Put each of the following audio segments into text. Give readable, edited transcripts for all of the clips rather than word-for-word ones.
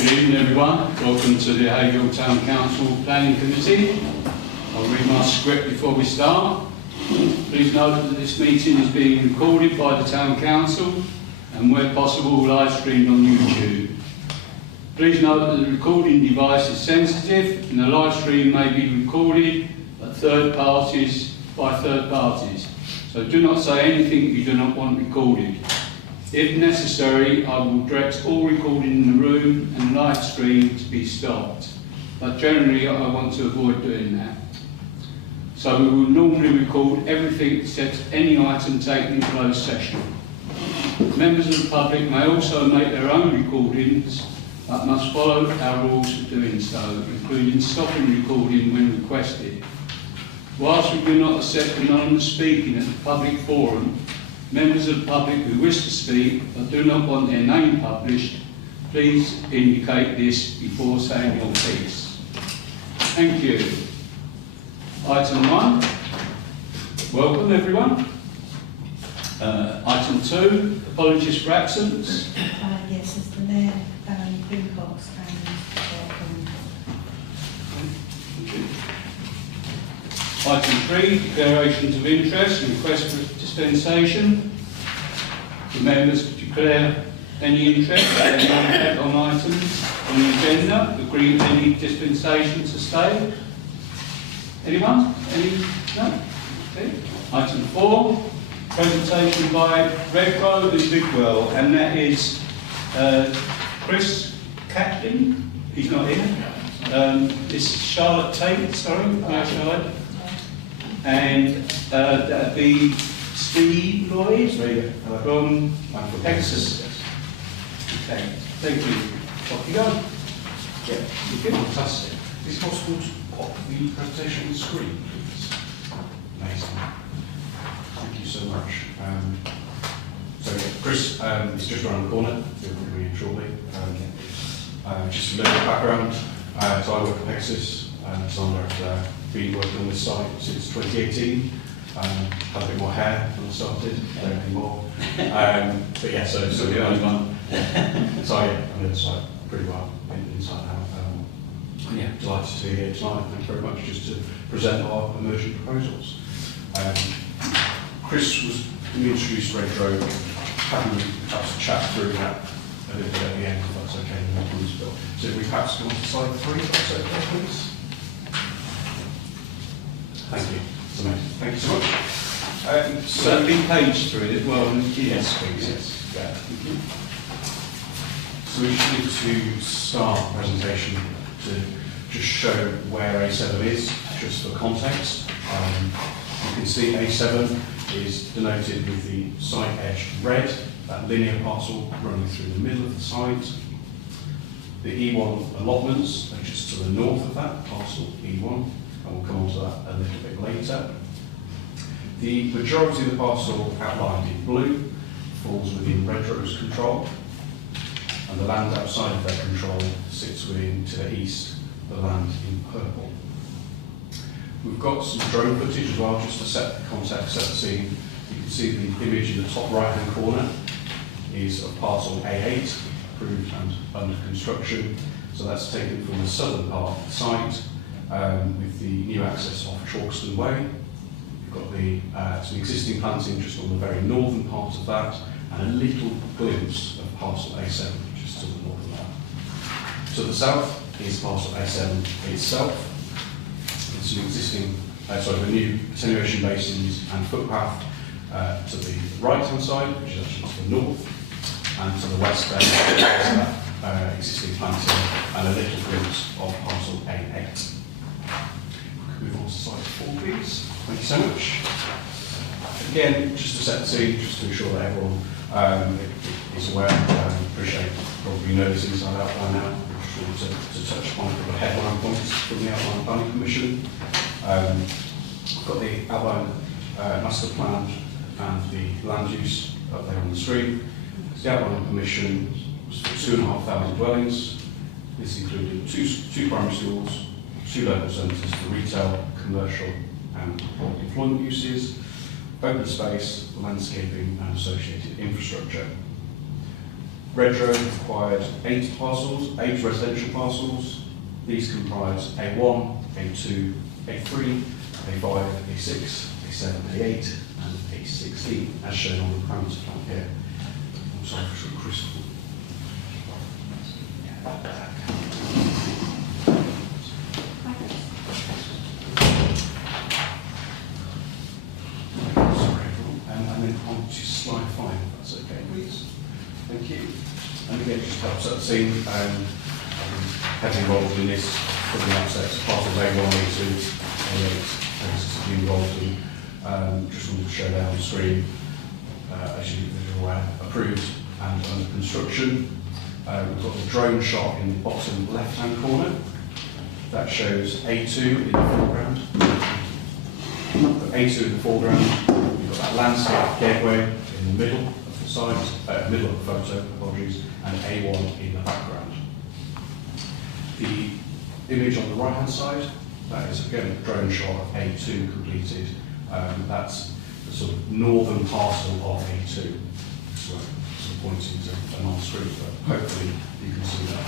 Good evening everyone, welcome to the Haverhill Town Council Planning Committee. I'll read my script before we start. Please note that this meeting is being recorded by the Town Council and where possible live streamed on YouTube. Please note that the recording device is sensitive and the live stream may be recorded by third parties. So do not say anything you do not want recorded. If necessary, I will direct all recording in the room and live stream to be stopped. But generally, I want to avoid doing that. So we will normally record everything except any item taken in closed session. Members of the public may also make their own recordings, but must follow our rules for doing so, including stopping recording when requested. Whilst we do not accept anonymous speaking at the public forum, members of the public who wish to speak but do not want their name published, please indicate this before saying your piece. Thank you. Item 1, welcome everyone. Item 2, apologies for absence. Yes, as the Mayor, Greenbox and Item 3, declarations of interest and request for dispensation. The members declare any interest they might have on items on the agenda, agree any dispensation to stay. Anyone? No? Okay. Item 4, presentation by Redrow and Bigwell, and that is Chris Catlin. He's not here. It's Charlotte Tate, sorry, Charlotte. And that'd be Steve Lloyd from Texas. Okay, thank you. Off you go. Yeah, fantastic. Is it possible to pop the presentation on the screen, please? Amazing. Thank you so much. So yeah, Chris is just around the corner. He'll be coming in shortly. Just a little bit of background. So I work at Texas, design director. Been working on this site since 2018. Had a bit more hair when I started, don't anymore. But yeah, so the only one. So yeah, I know the site pretty well, inside out. Yeah, delighted to be here tonight. Thank you very much, just to present our emerging proposals. Chris was introduced Redrow. Happy to perhaps chat through that a little bit at the end, if that's okay. So if we perhaps go on to slide 3, if that's okay, please. Thank you. That's amazing. Thank you so much. So be page 3 as well. Yes, please. Yes. Yeah. Thank you. So we just need to start the presentation to just show where A7 is, just for context. You can see A7 is denoted with the site edge red, that linear parcel running through the middle of the site. The E1 allotments are just to the north of that parcel, E1. And we'll come on to that a little bit later. The majority of the parcel outlined in blue falls within Redrow's control, and the land outside of their control sits within, to the east, the land in purple. We've got some drone footage as well, just to set the context, set the scene. You can see the image in the top right-hand corner is of parcel A8, approved and under construction. So that's taken from the southern part of the site, with the new access off Chalkston Way. You've got the some existing planting just on the very northern part of that, and a little glimpse of parcel A7 just to the north of that. To the south is parcel A7 itself. There's some existing, the new attenuation basins and footpath to the right-hand side, which is actually to the north, and to the west then is that existing planting and a little glimpse of parcel A8. Move on to slide 4, please. Thank you so much. Again, just to set the scene, just to ensure that everyone is aware, appreciate, probably know this inside out by now. I'm just want to touch upon a couple of headline points from the Outline Planning Commission. We've got the outline master plan and the land use up there on the screen. The Outline Commission was for 2,500 dwellings. This included two primary schools, 2 local centres for retail, commercial and employment uses, open space, landscaping and associated infrastructure. Redrow acquired 8 parcels, 8 residential parcels. These comprise A1, A2, A3, A5, A6, A7, A8, and A16, as shown on the parameter plan here. I'm sorry for some crystal. Sorry, everyone. And then on to slide 5, if that's okay, please. Thank you. And again, just helps set the scene. Heavily involved in this from the outset, parcels A1, A2, A8, cases to be involved in. Just wanted to show that on the screen, as you're aware, approved and under construction. We've got the drone shot in the bottom left-hand corner. That shows A2 in the foreground. A2 in the foreground. We've got that landscape gateway in the middle of the site, middle of the photo, apologies, and A1 in the background. The image on the right-hand side, that is again a drone shot of A2 completed. That's the sort of northern parcel of A2. So sort of pointing to an on-screen, but hopefully you can see that.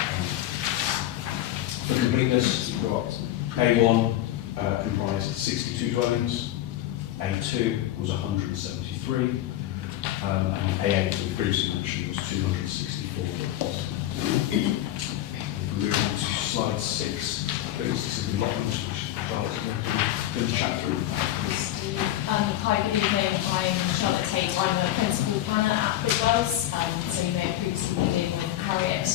For completeness, you've got A1 comprised 62 dwellings, A2 was 173, and A8, as we previously mentioned, was 264 dwellings. If we move on to slide 6, please, this is the allotment, which Charlotte's going to chat through. Hi, good evening. I'm Charlotte Tate. I'm a principal planner at Bridwells, so you may have previously been dealing with Harriet.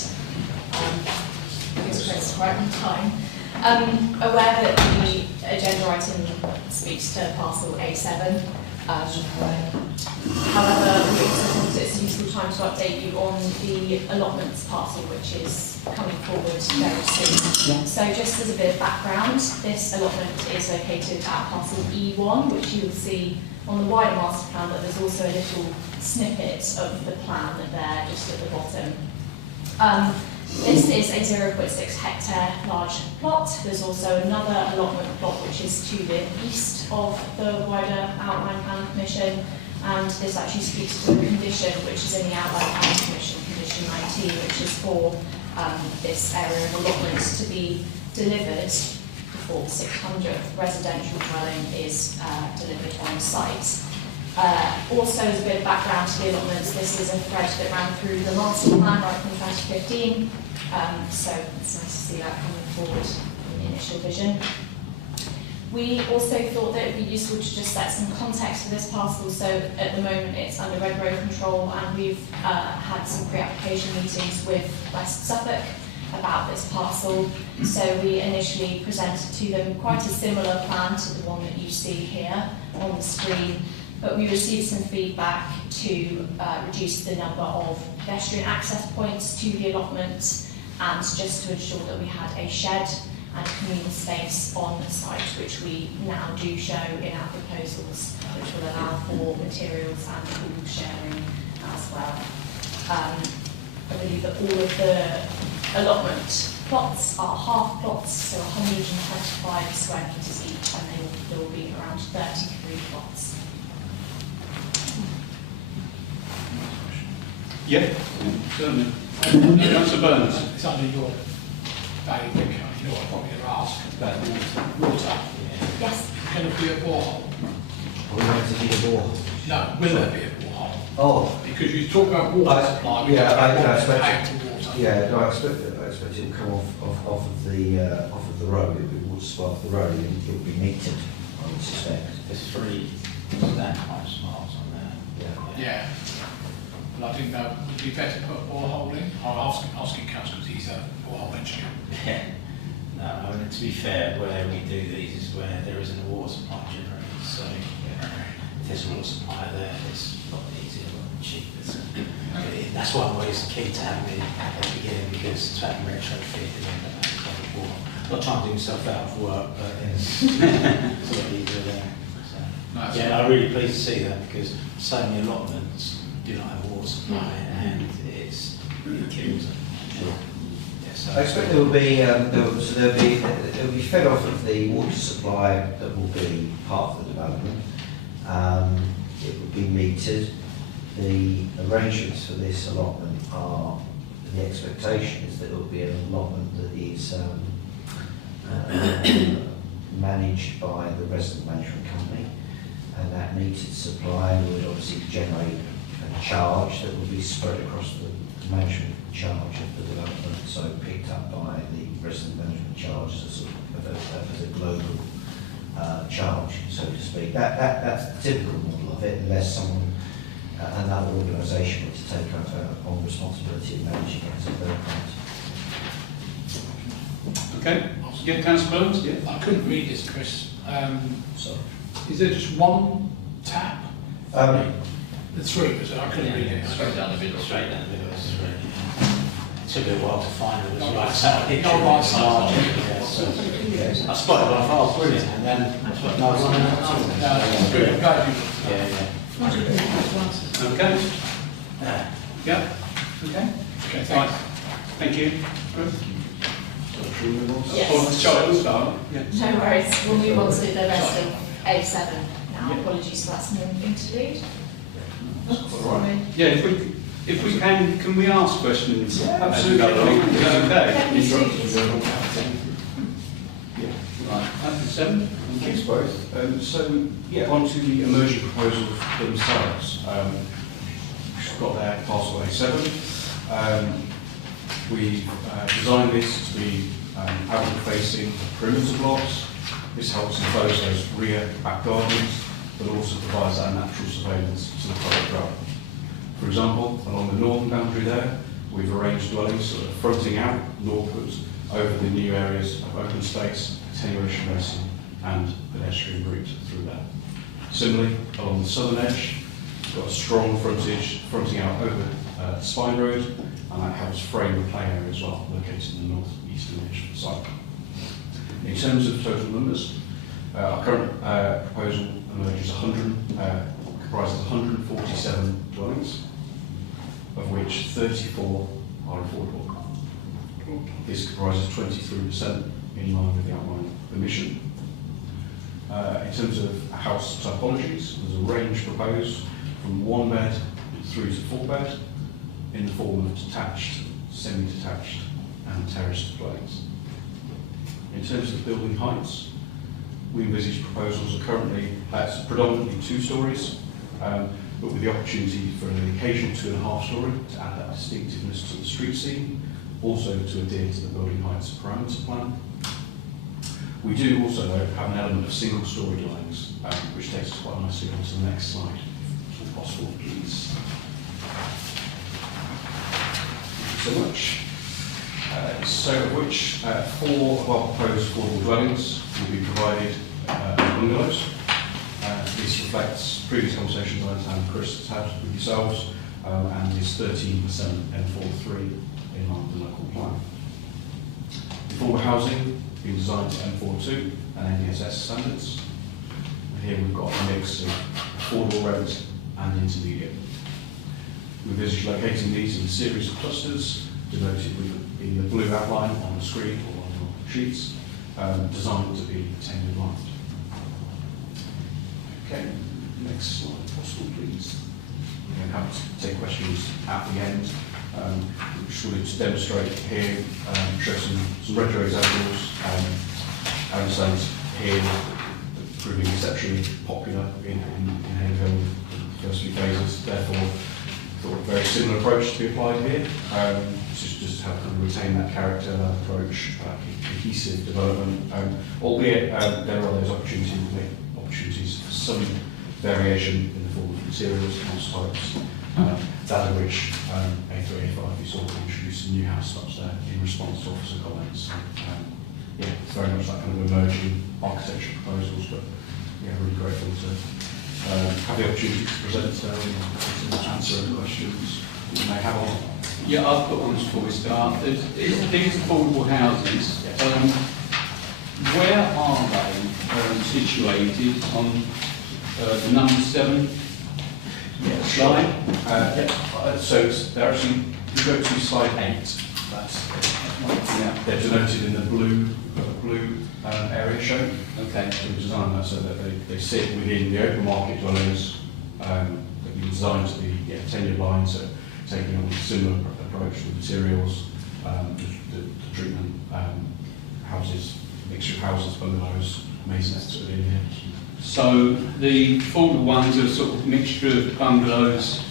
It's Chris right on time. Aware that the agenda item speaks to parcel A7. However, we also thought it's a useful time to update you on the allotments parcel, which is coming forward very soon. Yeah. So just as a bit of background, this allotment is located at parcel E1, which you will see on the wider master plan, but there's also a little snippet of the plan there just at the bottom. This is a 0.6 hectare large plot. There's also another allotment plot which is to the east of the wider outline plan permission, and this actually speaks to a condition which is in the outline plan permission, condition 19, which is for this area of allotment to be delivered before the 600th residential dwelling is delivered on site. Also, as a bit of background to the allotments, this is a thread that ran through the master plan right from 2015, so it's nice to see that coming forward in the initial vision. We also thought that it would be useful to just set some context for this parcel. So at the moment it's under Red Road control, and we've had some pre-application meetings with West Suffolk about this parcel. So we initially presented to them quite a similar plan to the one that you see here on the screen, but we received some feedback to reduce the number of pedestrian access points to the allotment, and just to ensure that we had a shed and communal space on the site, which we now do show in our proposals, which will allow for materials and pool sharing as well. I believe that all of the allotment plots are half plots, so 125 square metres each, and there will be around 33 plots. Yeah, certainly. Councillor Burns. It's under your value picture. You know what I'm probably going to ask about water. Yes. Can there be a borehole? Are we going to need a borehole? No, will there be a borehole? Oh. Because you talk about water supply. Yeah, I expect. Water. Yeah, no, I expect it will come off of the road. It will be water supply off the road, and it will be metered, I would suspect. There's 3 standpipe miles on there. Yeah. Well, I didn't know. Would it be better to put a borehole in? I'm asking Council because he's a borehole engineer. Yeah. No, I mean, to be fair, where we do these is where there isn't a water supply generated. So if there's a water supply there, it's a lot easier, a lot cheaper. So that's why I'm always keen to have it at the beginning, because it's having retrofit and then having water. I'm not trying to do myself out of work, but it's a lot easier there. So, Nice. yeah, I'm really pleased to see that, because so many allotments do not have water supply, and it kills them. Yeah, so I expect there will be they'll be fed off of the water supply that will be part of the development. It will be metered. the arrangements for this allotment are, the expectation is that it will be an allotment that is managed by the resident management company, and that metered supply would obviously generate a charge that would be spread across the management charge of the development, so picked up by the resident management charge as a global charge, so to speak. That's the typical model of it, unless someone, another organisation were to take up on responsibility of managing it as a third party. Okay. Yeah, Councillor Burns? Yeah. I couldn't read this, Chris. Sorry. Is there just one tap? The three, was it? I couldn't read it. Straight down the middle. Straight down the middle. It took me a while to find it. It was right side. No, right side. I spotted one, I thought, oh, brilliant, and then I thought, no, it's not enough. No, it's brilliant. Okay. Yeah. Yeah. Okay. Okay, Right. thanks. Thank you. Ruth? Yes. Oh, Charlotte, we'll start. Yeah. No worries, we'll move on to the rest of A7 now. Apologies for that small interlude. Yeah, if we can we ask questions? absolutely. Is that okay? Yeah, please do. Right. Item 7. Thanks both. So, yeah, on to the emerging proposals themselves. We've got there parcel A7. We've designed this to be outward-facing perimeter blocks. This helps enclose those rear back gardens, but also provides that natural surveillance to the public realm. For example, along the northern boundary there, we've arranged dwellings sort of fronting out northwards over the new areas of open space, attenuation basin and pedestrian route through there. Similarly, along the southern edge, we've got a strong frontage fronting out over Spine Road, and that helps frame the play area as well, located in the north-eastern edge of the site. In terms of total numbers, our current proposal emerges comprises 147 dwellings, of which 34 are affordable. This comprises 23% in line with the outline of the mission. In terms of house typologies, there's a range proposed from 1 bed through to 4 bed in the form of detached, semi-detached and terraced dwellings. In terms of building heights, we envisage proposals are currently predominantly 2 stories, but with the opportunity for an occasional 2.5 story to add that distinctiveness to the street scene, also to adhere to the building heights parameter plan. We do also, though, have an element of single-storey dwellings, which takes us quite nicely on to the next slide, if possible, please. Thank you so much. So, of which 4 of our proposed affordable dwellings will be provided bungalows. This reflects previous conversations I understand Chris has had with yourselves, and is 13% N43 in line with the local plan. Affordable housing being designed to M42 and NDSS standards. And here we've got a mix of affordable rent and intermediate. We envisage locating these in a series of clusters, denoted in the blue outline on the screen or on your sheets, designed to be tenure lined. Okay, next slide, possible, please. I'm happy to take questions at the end. Just wanted to demonstrate here, show some retro examples. I understand here proving exceptionally popular in Haverhill the first few phases. Therefore, thought a very similar approach to be applied here. Just to help kind of retain that character, that approach, cohesive development. Albeit there are those opportunities for some variation in the form of materials, house types. That of which A3, A5 you saw introduced some new house types there in response to officer comments. Yeah, it's very much that kind of emerging architecture proposals, but yeah, really grateful to have the opportunity to present and answer any questions you may have on. Yeah, I've got one before we start. These affordable houses, where are they situated on the number 7 slide? So they're actually, if you go to slide 8, they're denoted in the blue area shown. Okay. So we designed that so that they sit within the open market dwellings, the been designed to be 10-year lines, so taking on a similar approach with materials, the treatment, houses, mixture of houses, bungalows, masons within here. So the affordable ones are sort of mixture of bungalows,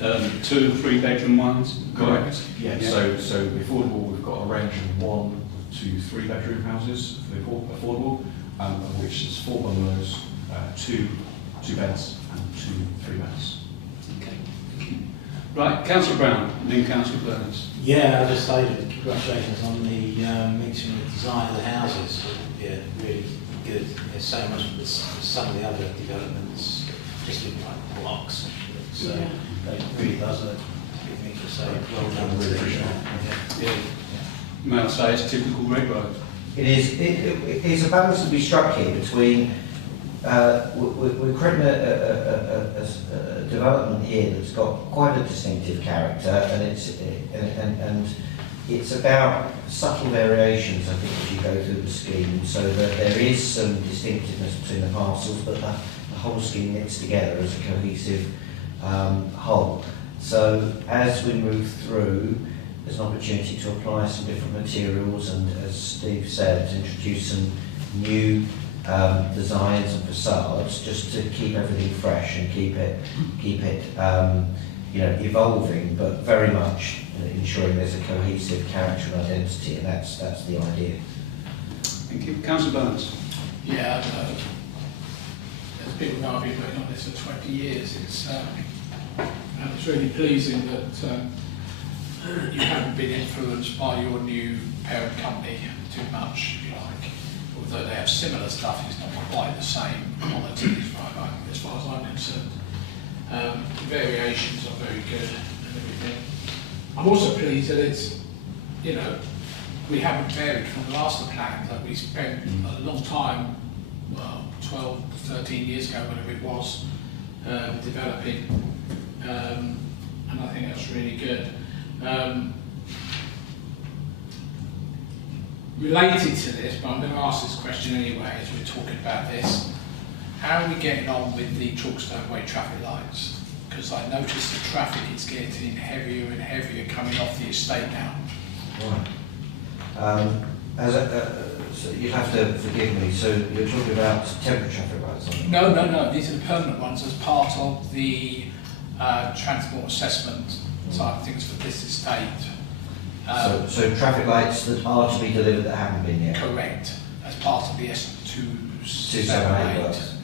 2 and 3 bedroom ones, correct? Yeah, so the affordable, we've got a range of 1 to 3 bedroom houses for the affordable, of which there's 4 bungalows, 2 beds and 2 3 beds. Okay. Right, Councillor Brown, and then Councillor Burns. Yeah, I'll just say that congratulations on the meeting the design of the houses. Yeah, really good. There's so much with some of the other developments just look like blocks. So it really does a good thing to say. Well done. Really appreciate it. Yeah. May I say it's typical red road? It is. It's a balance to be struck here between we're creating a development here that's got quite a distinctive character, and it's about subtle variations, I think, as you go through the scheme, so that there is some distinctiveness between the parcels, but the whole scheme knits together as a cohesive whole. So as we move through, there's an opportunity to apply some different materials, and as Steve said, introduce some new designs and facades, just to keep everything fresh and keep it evolving, but very much ensuring there's a cohesive character and identity, and that's the idea. Thank you. Councillor Burns. Yeah, as people know, I've been working on this for 20 years. And it's really pleasing that you haven't been influenced by your new parent company too much, if you like. Although they have similar stuff, it's not quite the same quality as far as I'm concerned. The variations are very good and everything. I'm also pleased that it's, we haven't varied from the master plan that we spent a long time, well, 12, 13 years ago, whatever it was, developing. And I think that's really good. Related to this, but I'm going to ask this question anyway as we're talking about this. How are we getting on with the Chalkstone Way traffic lights? Because I noticed the traffic is getting heavier and heavier coming off the estate now. Right. So you have to forgive me, so you're talking about temporary traffic lights, aren't you? No, these are the permanent ones as part of the transport assessment side of things for this estate. So traffic lights that are to be delivered that haven't been yet? Correct, as part of the S278 works.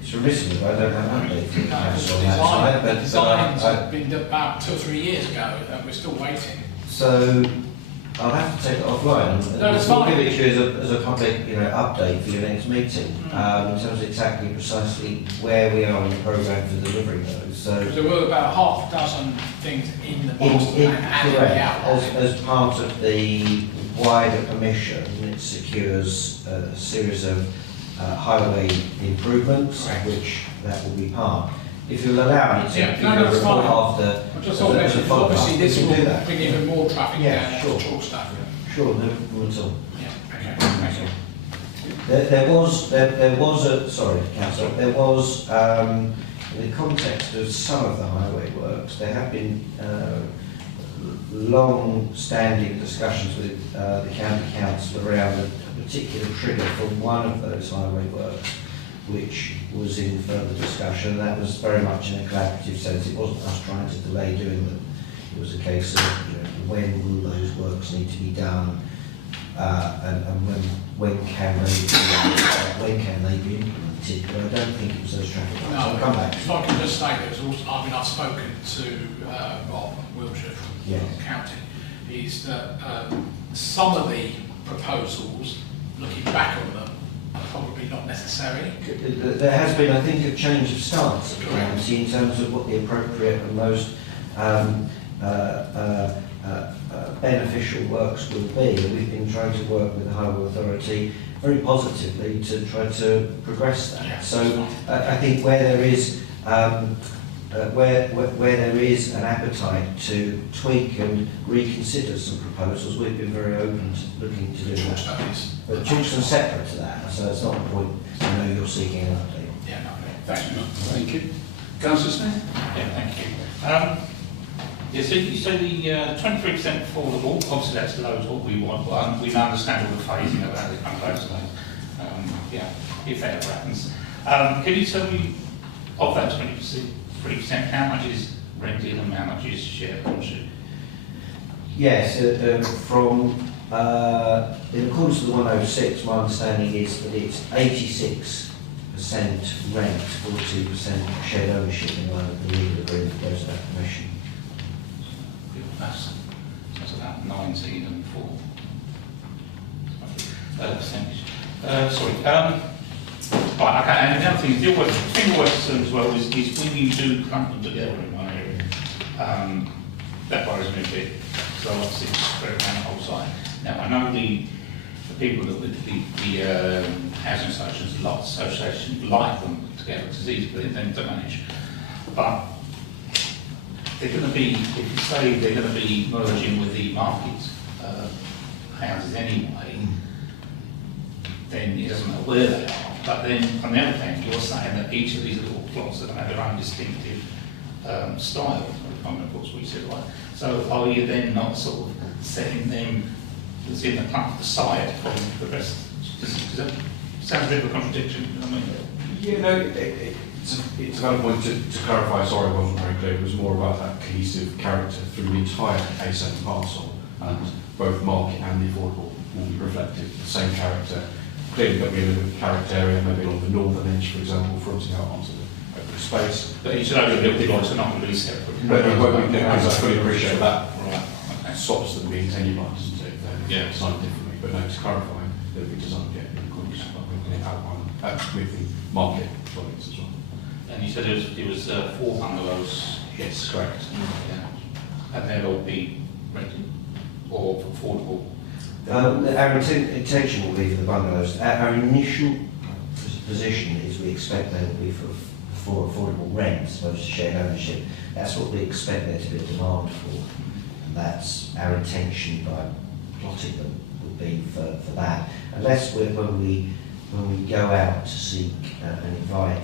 It's remiss of me, but I don't have an update from the council on that side. The designs have been done about 2 or 3 years ago, and we're still waiting. So I'll have to take it offline, and No, it's we'll fine. give it to you as a public update for your next meeting, in terms of exactly precisely where we are in the programme for delivering those. So There were about half a dozen things in the master plan and in the outline. as part of the wider permission, it secures a series of highway improvements, Correct. which that will be part. If you'll allow me to Yeah, give no, you a that's report fine. after, I just thought as a that follow-up, obviously this we can do will that. bring even more traffic Yeah, down sure. to Chalkstone. Sure, no problem at all. Yeah, okay, thank you. There was, in the context of some of the highway works, there have been long-standing discussions with the county council around a particular trigger for one of those highway works, which was in further discussion. That was very much in a collaborative sense. It wasn't us trying to delay doing them. It was a case of when will those works need to be done, and when can they be implemented. But I don't think it was those traffic lights. I'll come back. If I can just say, there's also, I've spoken to Rob Wiltshire from Yes. County, is that some of the proposals, looking back on them, are probably not necessary. There has been, I think, a change of stance at the Correct. county in terms of what the appropriate and most beneficial works will be. We've been trying to work with the Highway Authority very positively to try to progress that. Yeah. So I think where there is where there is an appetite to tweak and reconsider some proposals, we've been very open to looking to do that. Chalkstone is. But Chalkstone's separate to that, so it's not a point. I know you're seeking an update. Yeah, no, thank you. Thank you. Councillor Smith? Yeah, thank you. Yeah, so you say the 23% affordable, obviously that's low as what we want, but we now understand all the phasing of how they come close to that. Yeah, if that ever happens. Can you tell me, of that 23%, how much is rented and how much is shared ownership? Yes, in accordance with the 106, my understanding is that it's 86% rent, 42% shared ownership in line with the legal agreement that goes to that commission. That's about 19 and 4 percentage. Sorry. Right, okay, and the other thing, the thing I works as well is when you do clump them together in one area, that worries me a bit, so obviously it's spread around the whole site. Now, I know the people that with the housing associations like them together because it's easy for them to manage, but they're going to be, if you say they're going to be merging with the market houses anyway, then it doesn't matter where they are. But then, on the other hand, you're saying that each of these little plots are going to have their own distinctive style, of course we said, right? So are you then not sort of setting them as in the plant aside from the rest? Does that sound a bit of a contradiction? You know what I mean? Yeah, no, it's a valid point to clarify. Sorry, I wasn't very clear. It was more about that cohesive character through the entire A7 parcel, and both market and the affordable will be reflected. The same character. Clearly, there'll be a little bit of character area, maybe along the northern edge, for example, fronting out onto the open space. But each of those little plots are not going to be separate. But no, because I fully appreciate that. Right. Okay. Stops them being tenuous, isn't it? Yeah. Designed differently. But no, to clarify, they'll be designed in accordance with the outline with the market dwellings as well. And you said it was 4 bungalows. Yes, correct. Yeah. And they'll all be rented or affordable. Our intention will be for the bungalows. Our initial position is we expect they will be for affordable rent as opposed to shared ownership. That's what we expect there to be a demand for, and that's our intention by plotting them would be for that. Unless when we go out to seek and invite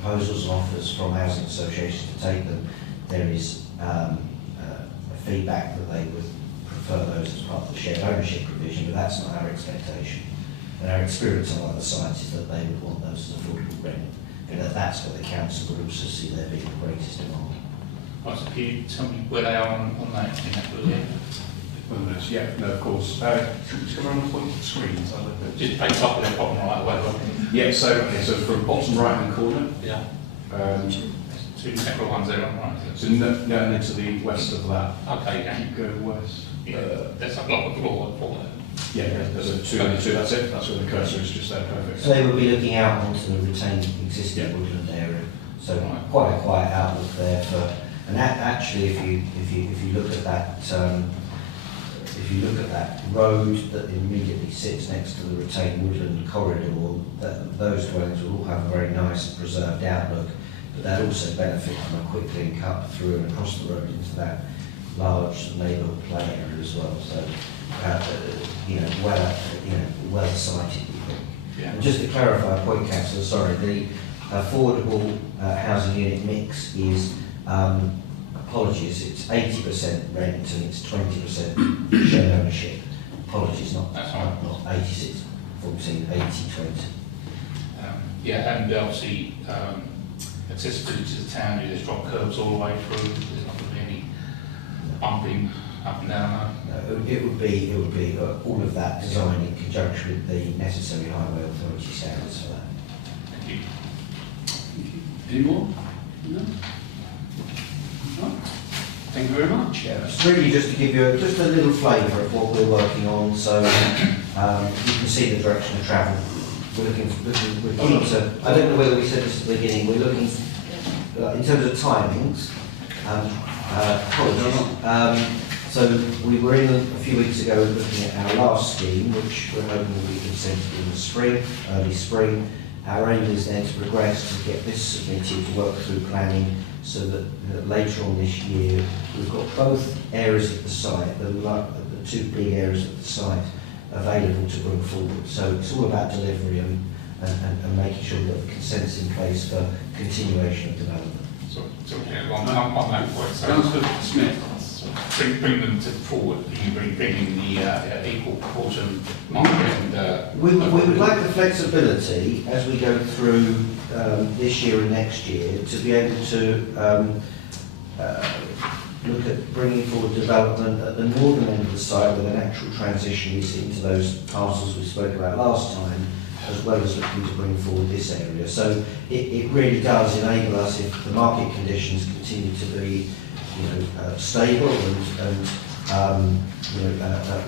proposals and offers from housing associations to take them, there is a feedback that they would prefer those as part of the shared ownership provision, but that's not our expectation. And our experience on other sites is that they would want those as affordable rent, and that's what the council would also see there being the greatest demand. Right, so can you tell me where they are on that in that blue area? Yeah, no, of course. Just go around the point of the screens. Just take top of their bottom right, whatever. Yeah, so from bottom right hand corner. Yeah. 2 separate ones there on right. So no, and then to the west of that. Okay, yeah. Keep going west. Yeah, there's a block of floor for that. Yeah, there's a 2 and a 2, that's it. That's where the cursor is just there, perfect. So they will be looking out onto the retained existing woodland area. So quite a quiet outlook there for. And that, actually, if you look at that. If you look at that road that immediately sits next to the retained woodland corridor, those dwellings will all have a very nice preserved outlook, but they'll also benefit from a quick link up through and across the road into that large neighbourhood play area as well. So, well sited, we think. Yeah. And just to clarify a point, Councillor, sorry, the affordable housing unit mix is. Apologies, it's 80% rent and it's 20% shared ownership. Apologies, not 86, 14, 80, 20. Yeah, and obviously accessibility to the town, there's drop curbs all the way through, there's not going to be any bumping up and down. No, it would be all of that designed in conjunction with the necessary highway authority standards for that. Thank you. Any more? No? No? Thank you very much. Yeah, it's really just to give you just a little flavour of what we're working on, so you can see the direction of travel. We're looking to, I don't know whether we said this at the beginning, we're looking, in terms of timings, apologies. So we were in a few weeks ago looking at our last scheme, which we're hoping will be consented in the spring, early spring. Our aim is then to progress to get this submitted to work through planning, so that later on this year we've got both areas of the site, the 2 big areas of the site, available to bring forward. So it's all about delivery and making sure that the consent's in place for continuation of development. on that point, so Councillor Smith. bring them to forward, you bring in the equal proportion market and... We would like the flexibility as we go through this year and next year to be able to look at bringing forward development at the northern end of the site where the natural transition is into those parcels we spoke about last time, as well as looking to bring forward this area. So it really does enable us, if the market conditions continue to be stable and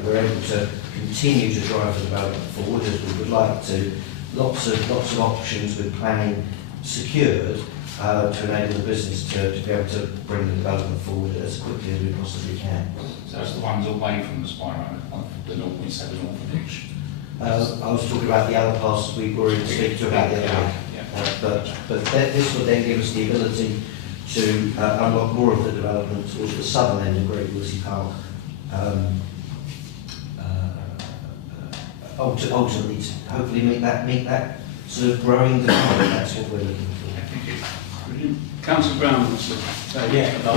we're able to continue to drive the development forward as we would like to. Lots of options with planning secured to enable the business to be able to bring the development forward as quickly as we possibly can. So that's the ones away from the spiral, the 0.7 orphanage. I was talking about the other parcels we were to speak to about the other one. But this will then give us the ability to unlock more of the development towards the southern end of Great Wolsey Park. Ultimately, to hopefully make that sort of growing demand. That's what we're looking for. Thank you. Brilliant. Councillor Brown wants to say. Yeah, I don't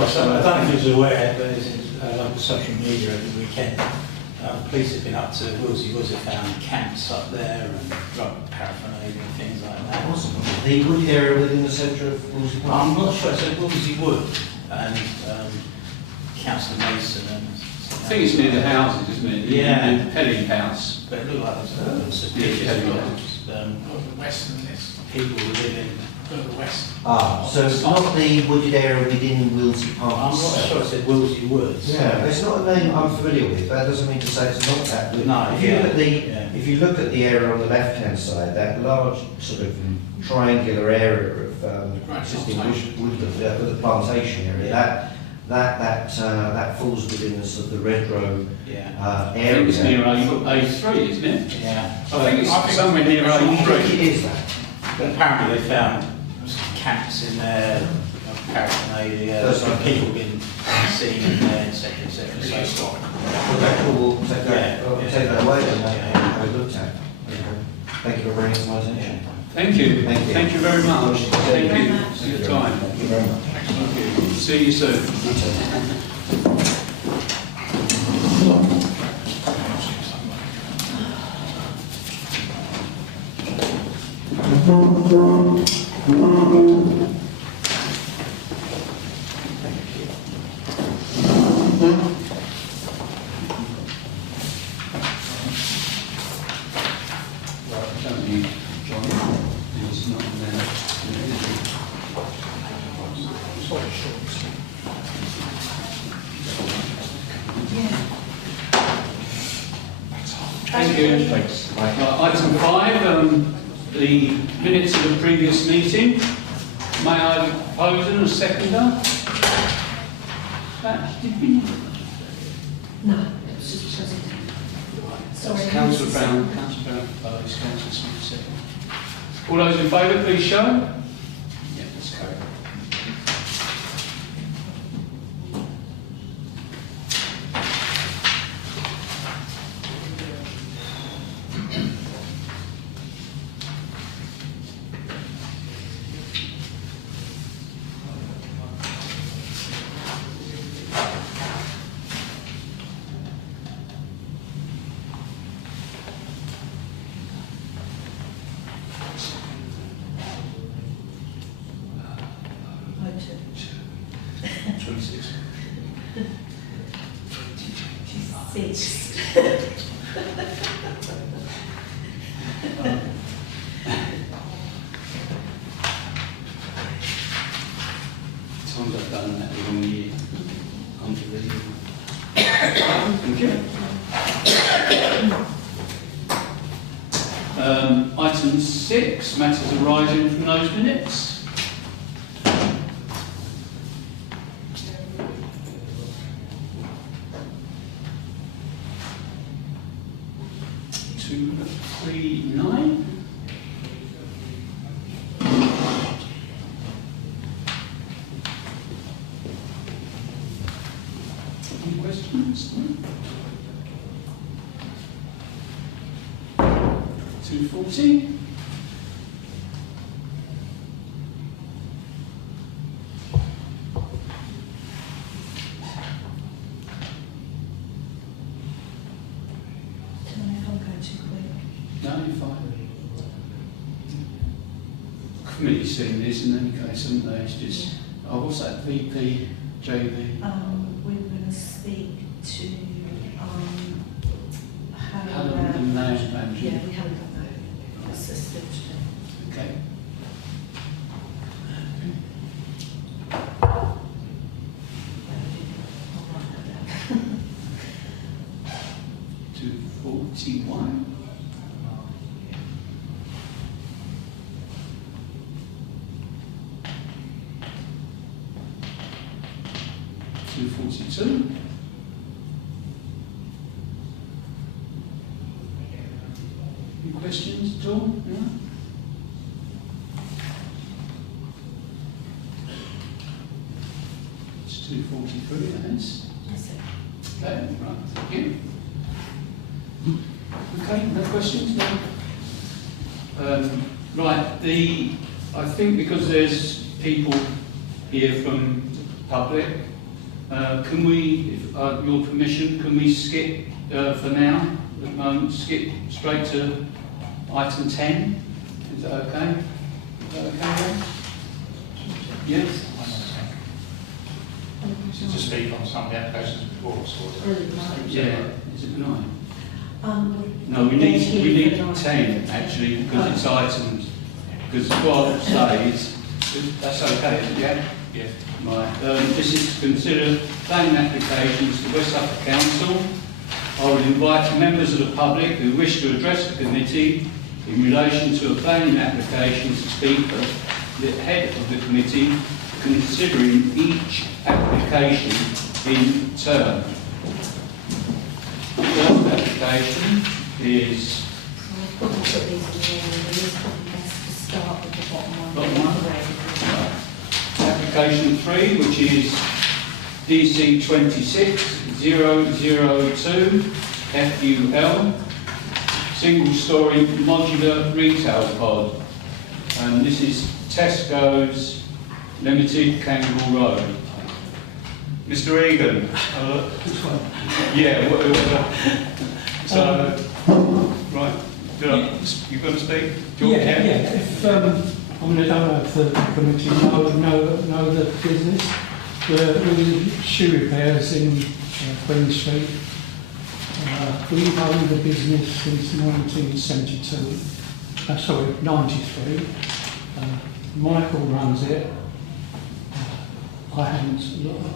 know if you're aware, but it's on social media over the weekend. Police have been up to Wolsey Woods, have found camps up there and drug paraphernalia and things like that. The wood area within the centre of Wolsey Park? I'm not sure, so Wolsey Wood and Councillor Mason and... I think it's near the houses, isn't it? Yeah. The Pelling House. But it looked like there was some Further west than this, people who live in... further west. So it's not the wooded area within Wolsey Park. I'm not sure I said Wolsey Woods. Yeah, it's not a name I'm familiar with, but that doesn't mean to say it's not that. No, If you look at the area on the left-hand side, that large sort of triangular area of existing wood with the plantation area, that falls within the sort of the Red Row I area. think it's near A3, isn't it? Yeah. I think it's somewhere near So we think A3. it is that. But apparently they found camps in there, paraphernalia, That's right. people been seen in there, etc., etc. So, Okay, cool, we'll take that, we'll take that away and have it looked at. Thank you for bringing it to my attention. Thank you. Thank you. Thank you very much. Thank very you much. for your time. Thank you very much. Thank you. See you soon. Thank you. Item 5, the minutes of the previous meeting. May I propose and a seconder? Did we? No, it's just present. Sorry. Councillor Brown. Councillor Brown proposed, Councillor Smith second. All those in favour, please show. Yeah, that's carried. Motion. 26. 26. Times I've done that the wrong year. I'm really. Thank you. Item 6, matters arising from those minutes. Two, 3, 9. Any questions? 240. Okay, fine. Committee seen this in any case, haven't they? It's just, oh, what's that, VP, JV? We were going to speak to Helen and Land Management. Yeah, we haven't got no assistant. Okay. To 41. To 42. Any questions at all? No? It's 243, that is. Yes, sir. Okay, right, thank you. Okay, no questions? No? Right, I think because there's people here from public, can we, if your permission, can we skip for now, at the moment, skip straight to item 10? Is that okay? Is that okay then? Yes? To speak on some of the applications before us, or Yeah, is it 9? No, we they're need here for the 10 actually, because it's items, because what I'll say is, that's okay, is it, yeah? Yeah. Right, this is to consider planning applications to West Suffolk Council. I would invite members of the public who wish to address the committee in relation to a planning application to speak at the head of the committee, considering each application in turn. The first application is I'll put these in there, and it is probably best to start with the bottom one. Bottom one? application 3, which is DC 26002 FUL, single-storey modular retail pod. And this is Tesco's Limited, Kangaroo Road. Mr. Egan. Yeah, whatever. So, right, you've got to speak? Do you want to? If, I mean, I don't know if the committee know the business. The shoe repairs in Queen Street. We've owned the business since 1972. Sorry, 93. Michael runs it. I haven't a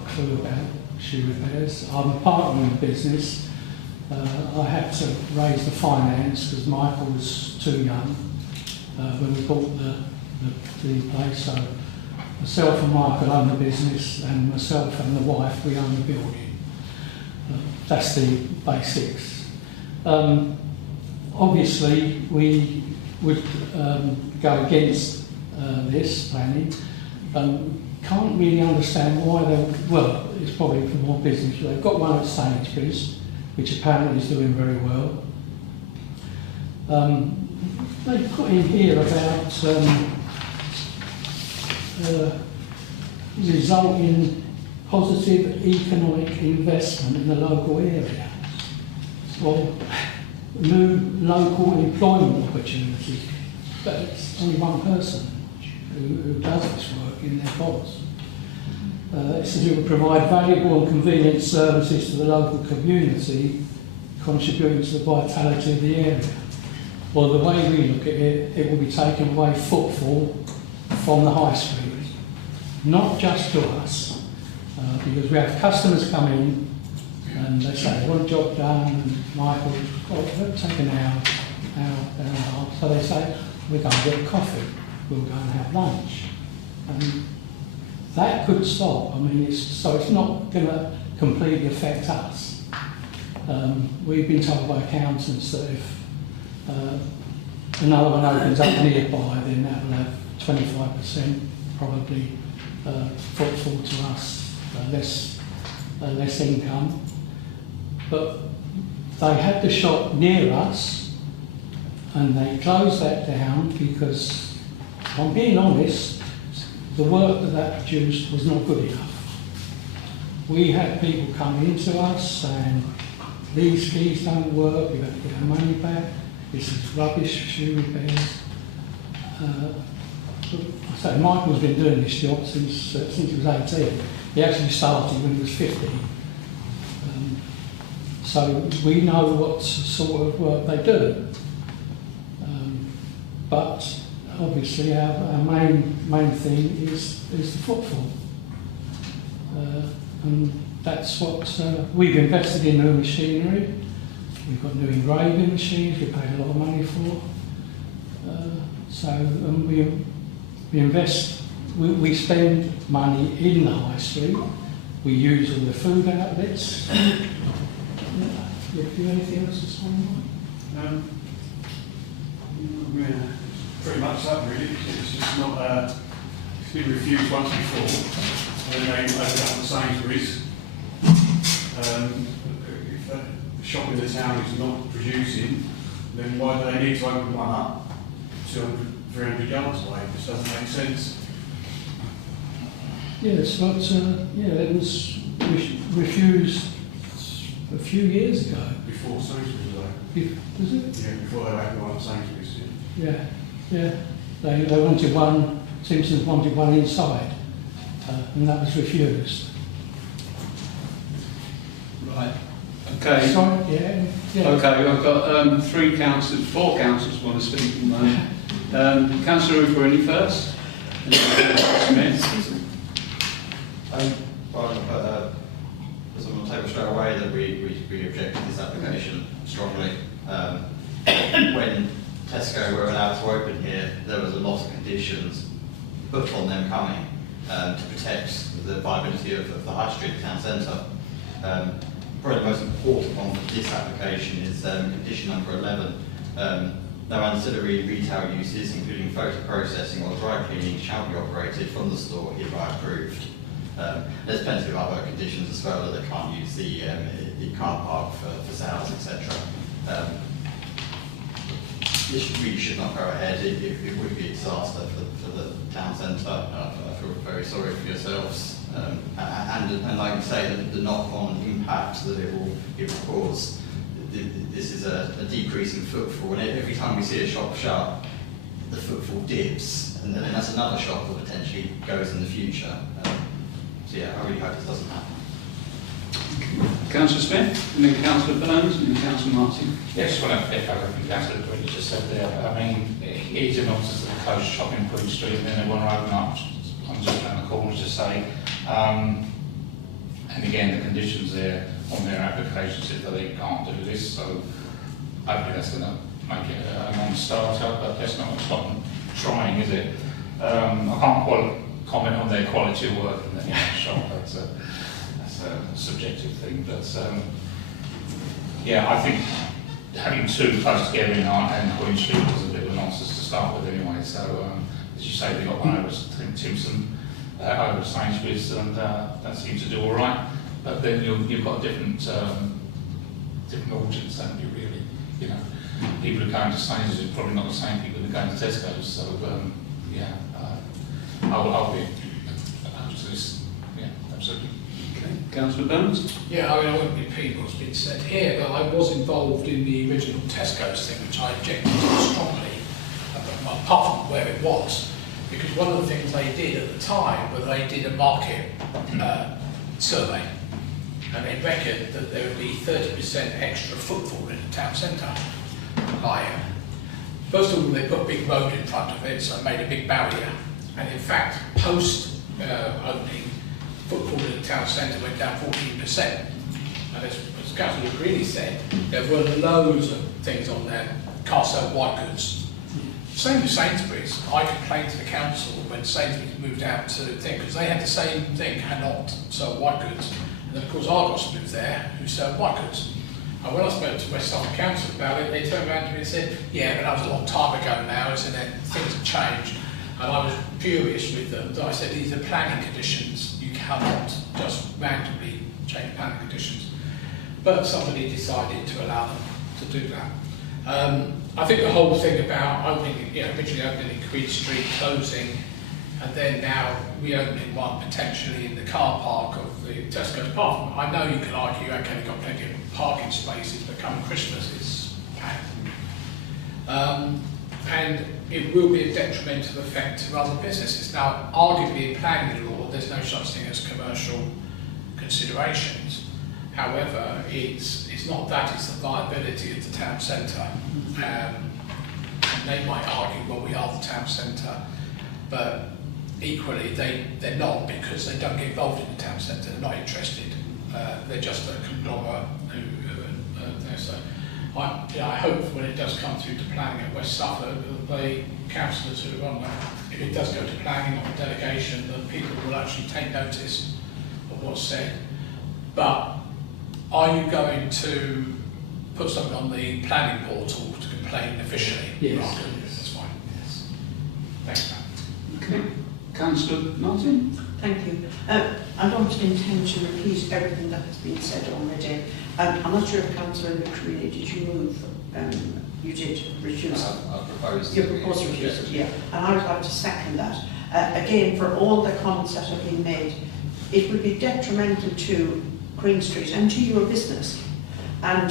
clue about shoe repairs. I'm a partner in the business. I had to raise the finance because Michael was too young when we bought the place. So myself and Michael own the business, and myself and the wife, we own the building. That's the basics. Obviously, we would go against this planning. Can't really understand why well, it's probably for more business. They've got one at Sainsbury's, which apparently is doing very well. They put in here about result in positive economic investment in the local area. Well, new local employment opportunity, but it's only one person who does this work in their boss. It says it will provide valuable and convenient services to the local community, contributing to the vitality of the area. Well, the way we look at it, it will be taking away footfall from the high street, not just to us, because we have customers come in and they say, "I want a job done," and Michael, it'll take an hour and a half. So they say, "We're going to get coffee, we'll go and have lunch." And that could stop. I mean, it's not going to completely affect us. We've been told by accountants that if another one opens up nearby, then that will have 25% probably footfall to us, less income. But they had the shop near us, and they closed that down because, if I'm being honest, the work that produced was not good enough. We had people come into us saying, "These keys don't work, we have to get our money back." This is rubbish, shoe repairs. I say Michael's been doing this job since he was 18. He actually started when he was 50. So we know what sort of work they do. But obviously our main thing is the footfall. And that's what we've invested in new machinery. We've got new engraving machines we paid a lot of money for. We invest, we spend money in the high street. We use all the food outlets. Do you have anything else to say? Yeah, pretty much that really. It's just not, it's been refused once before, and then they opened up the Sainsbury's. If the shop in the town is not producing, then why do they need to open one up 200, 300 yards away? It just doesn't make sense. Yes, but it was refused a few years ago. Before Sainsbury's, though. Was it? Yeah, before they opened one at Sainsbury's. Yeah. They wanted one, Simpsons wanted one inside, and that was refused. Right. Okay. Sorry, yeah. Okay, I've got four councillors want to speak at the moment. Councillor Hooper, any first? And then Councillor Smith. As I'm going to table straight away that we object to this application strongly. When Tesco were allowed to open here, there was a lot of conditions put on them coming to protect the viability of the high street town centre. Probably the most important one for this application is condition number 11. No ancillary retail uses, including photo processing or dry cleaning, shall be operated from the store hereby approved. There's plenty of other conditions as well that they can't use the car park for sales, etc. This really should not go ahead. It would be a disaster for the town centre. I feel very sorry for yourselves. And like you say, the knock-on impact that it will cause. This is a decrease in footfall, and every time we see a shop shut, the footfall dips, and then that's another shop that potentially goes in the future. So yeah, I really hope this doesn't happen. Councillor Smith, and then Councillor Burns, and then Councillor Martin. Yes, well, I echo everything Councillor Green just said there. I mean, it is a nonsense that they close shop in Queen Street and then they want to open up on just around the corner to say. And again, the conditions there on their application said that they can't do this, so hopefully that's going to make it a non-starter, but that's not stop them trying, is it? I can't comment on their quality of work in the shop, that's a subjective thing, but yeah, I think having two close together in Art and Queen Street was a bit of a nonsense to start with anyway, so as you say, they got one over Timpson, over Sainsbury's, and that seems to do all right. But then you've got a different audience, haven't you, really? You know, people who are going to Sainsbury's are probably not the same people who are going to Tesco's. So yeah, I'll be opposed to this. Yeah, absolutely. Okay, Councillor Burns. Yeah, I mean, I wouldn't repeat what's been said here, but I was involved in the original Tesco's thing, which I objected to strongly, apart from where it was. Because one of the things they did at the time was they did a market survey, and they reckoned that there would be 30% extra footfall in the town centre. First of all, they put a big road in front of it, so it made a big barrier. And in fact, post opening, footfall in the town centre went down 14%. And as Councillor Greeley said, there were loads of things on there, can't sell white goods. Same with Sainsbury's. I complained to the council when Sainsbury's moved out to think, because they had the same thing, cannot sell white goods. And then of course Argos moved there, who sell white goods. And when I spoke to West Suffolk Council about it, they turned around to me and said, yeah, but that was a long time ago now, isn't it? Things have changed. And I was furious with them. I said, these are planning conditions. You cannot just randomly change planning conditions. But somebody decided to allow them to do that. I think the whole thing about opening, originally opening in Queen Street, closing, and then now reopening one potentially in the car park of the Tesco's park. I know you can argue, okay, they've got plenty of parking spaces, but come Christmas, it's packed. And it will be a detrimental effect to other businesses. Now, arguably in planning law, there's no such thing as commercial considerations. However, it's not that, it's the viability of the town centre. And they might argue, well, we are the town centre, but equally they're not, because they don't get involved in the town centre, they're not interested. They're just a conglomerate who there. So I hope when it does come through to planning at West Suffolk, the councillors who are on that, if it does go to planning on delegation, that people will actually take notice of what's said. But are you going to put something on the planning portal to complain officially? Yes. Right. That's fine. Yes. Thanks, Matt. Okay. Councillor Martin? Thank you. I don't intend to repeat everything that has been said already. I'm not sure if Councillor McCready, did you move? You did reduce. I proposed. You proposed to reduce it, yeah. And I would like to second that. Again, for all the comments that have been made, it would be detrimental to Queen Street and to your business. And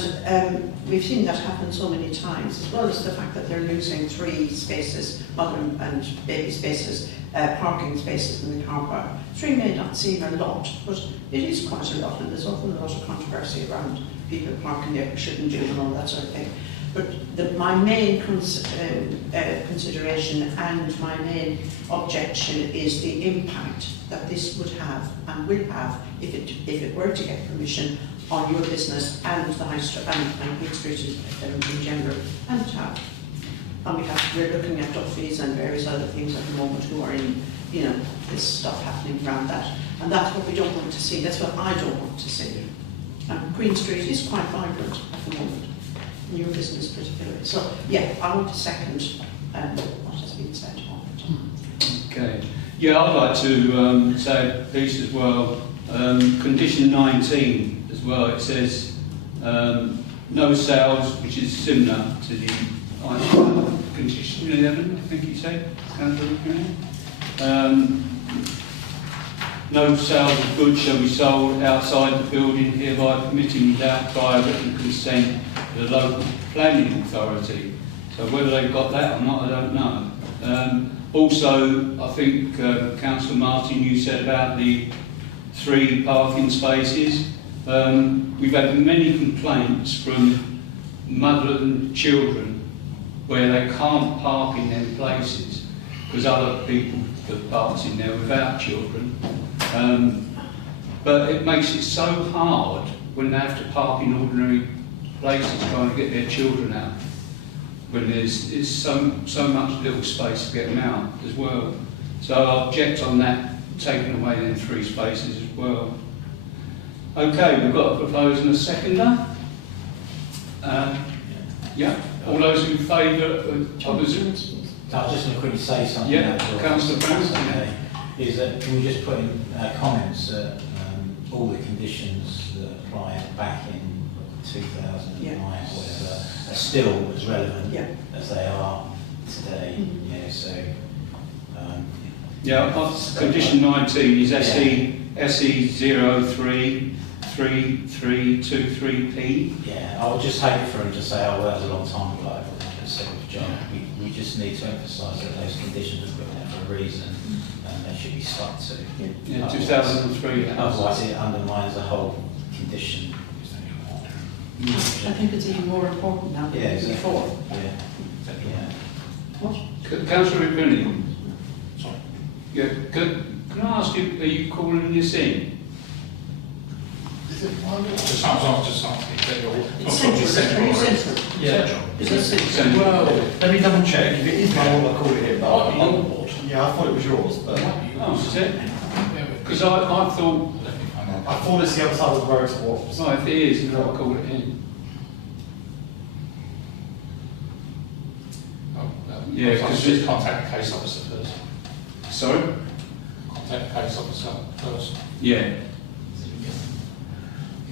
we've seen that happen so many times, as well as the fact that they're losing 3 spaces, mother and baby spaces, parking spaces in the car park. 3 may not seem a lot, but it is quite a lot, and there's often a lot of controversy around people parking there who shouldn't do and all that sort of thing. But my main consideration and my main objection is the impact that this would have and will have if it were to get permission on your business and the High Street and Queen Street in general and town. And we're looking at Duffy's and various other things at the moment who are in, this stuff happening around that. And that's what we don't want to see. That's what I don't want to see. And Queen Street is quite vibrant at the moment, in your business particularly. So, yeah, I want to second what has been said on it. Okay. Yeah, I'd like to say a piece as well. Condition 19 as well, it says no sales, which is similar to the condition 11, I think you said, no sales of goods shall be sold outside the building, hereby permitting without prior written consent to the local planning authority. So whether they've got that or not, I don't know. Also, I think Councillor Martin, you said about the 3 parking spaces. We've had many complaints from mothers and children where they can't park in them places because other people have parked in there without children. But it makes it so hard when they have to park in ordinary places trying to get their children out, when there's so much little space to get them out as well. So I object on that, taking away them 3 spaces as well. Okay, we've got a proposer and a seconder. Yeah, all those in favour of opposition? I was just going to quickly say something. Yeah, Councillor Brown. Okay. Is that, can we just put in comments that all the conditions that apply back in 2009 or whatever are still as relevant as they are today. Yeah, so. Condition 19 is SE 033323P. Yeah, I would just hate for him to say, oh, well, that was a long time ago. We just need to emphasise that those conditions are put there for a reason and they should be stuck to. Yeah, 2003. Otherwise it undermines the whole condition. I think it's even more important now than before. Yeah. What? Councillor Rippini. Sorry. Yeah, can I ask you, are you calling this in? Just asking. It's central. Yeah. Central. Well, let me double check. If it is my one, I'll call it in. But yeah, I thought it was yours, but Oh, is it? Because I thought... I thought it's the other side of the road to what. Right, if it is, then I'll call it in. Yeah, because just contact the case officer first. Sorry? Contact the case officer first. Yeah.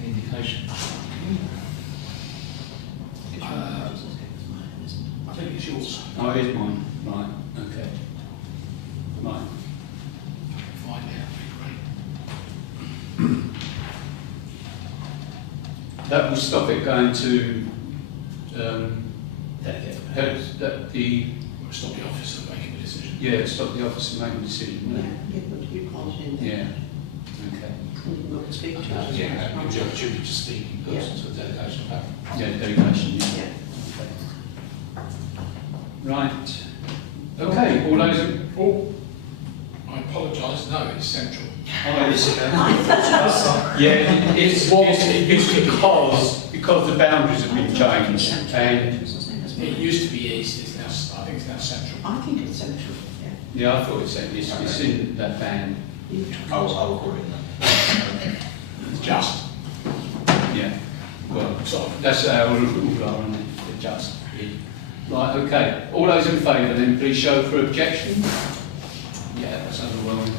Indication. I think it's yours. Oh, it is mine. Right, okay. Right. Fine, yeah, great. That will stop it going to delegate. That the, It's not the officer making the decision. yeah, stop the officer making a decision, Yeah, wouldn't you put, you can't in it? there. Yeah, okay. You can speak to Yeah, us. it gives you opportunity to speak in person to a delegation of that. Yeah, delegation, yeah. Yeah. Right. Okay, all those, Oh, I apologise, no, it's central. yeah, it's because the boundaries have been changed, and It used to be east, it's now, I think it's now central. I think it's central, yeah. yeah, I thought it's in that band, You try. I will call it that. It's just, yeah. Well, sort of, that's how all are, isn't it? They're just. Right, okay. All those in favour then please show for objection. Yeah, that's overwhelming.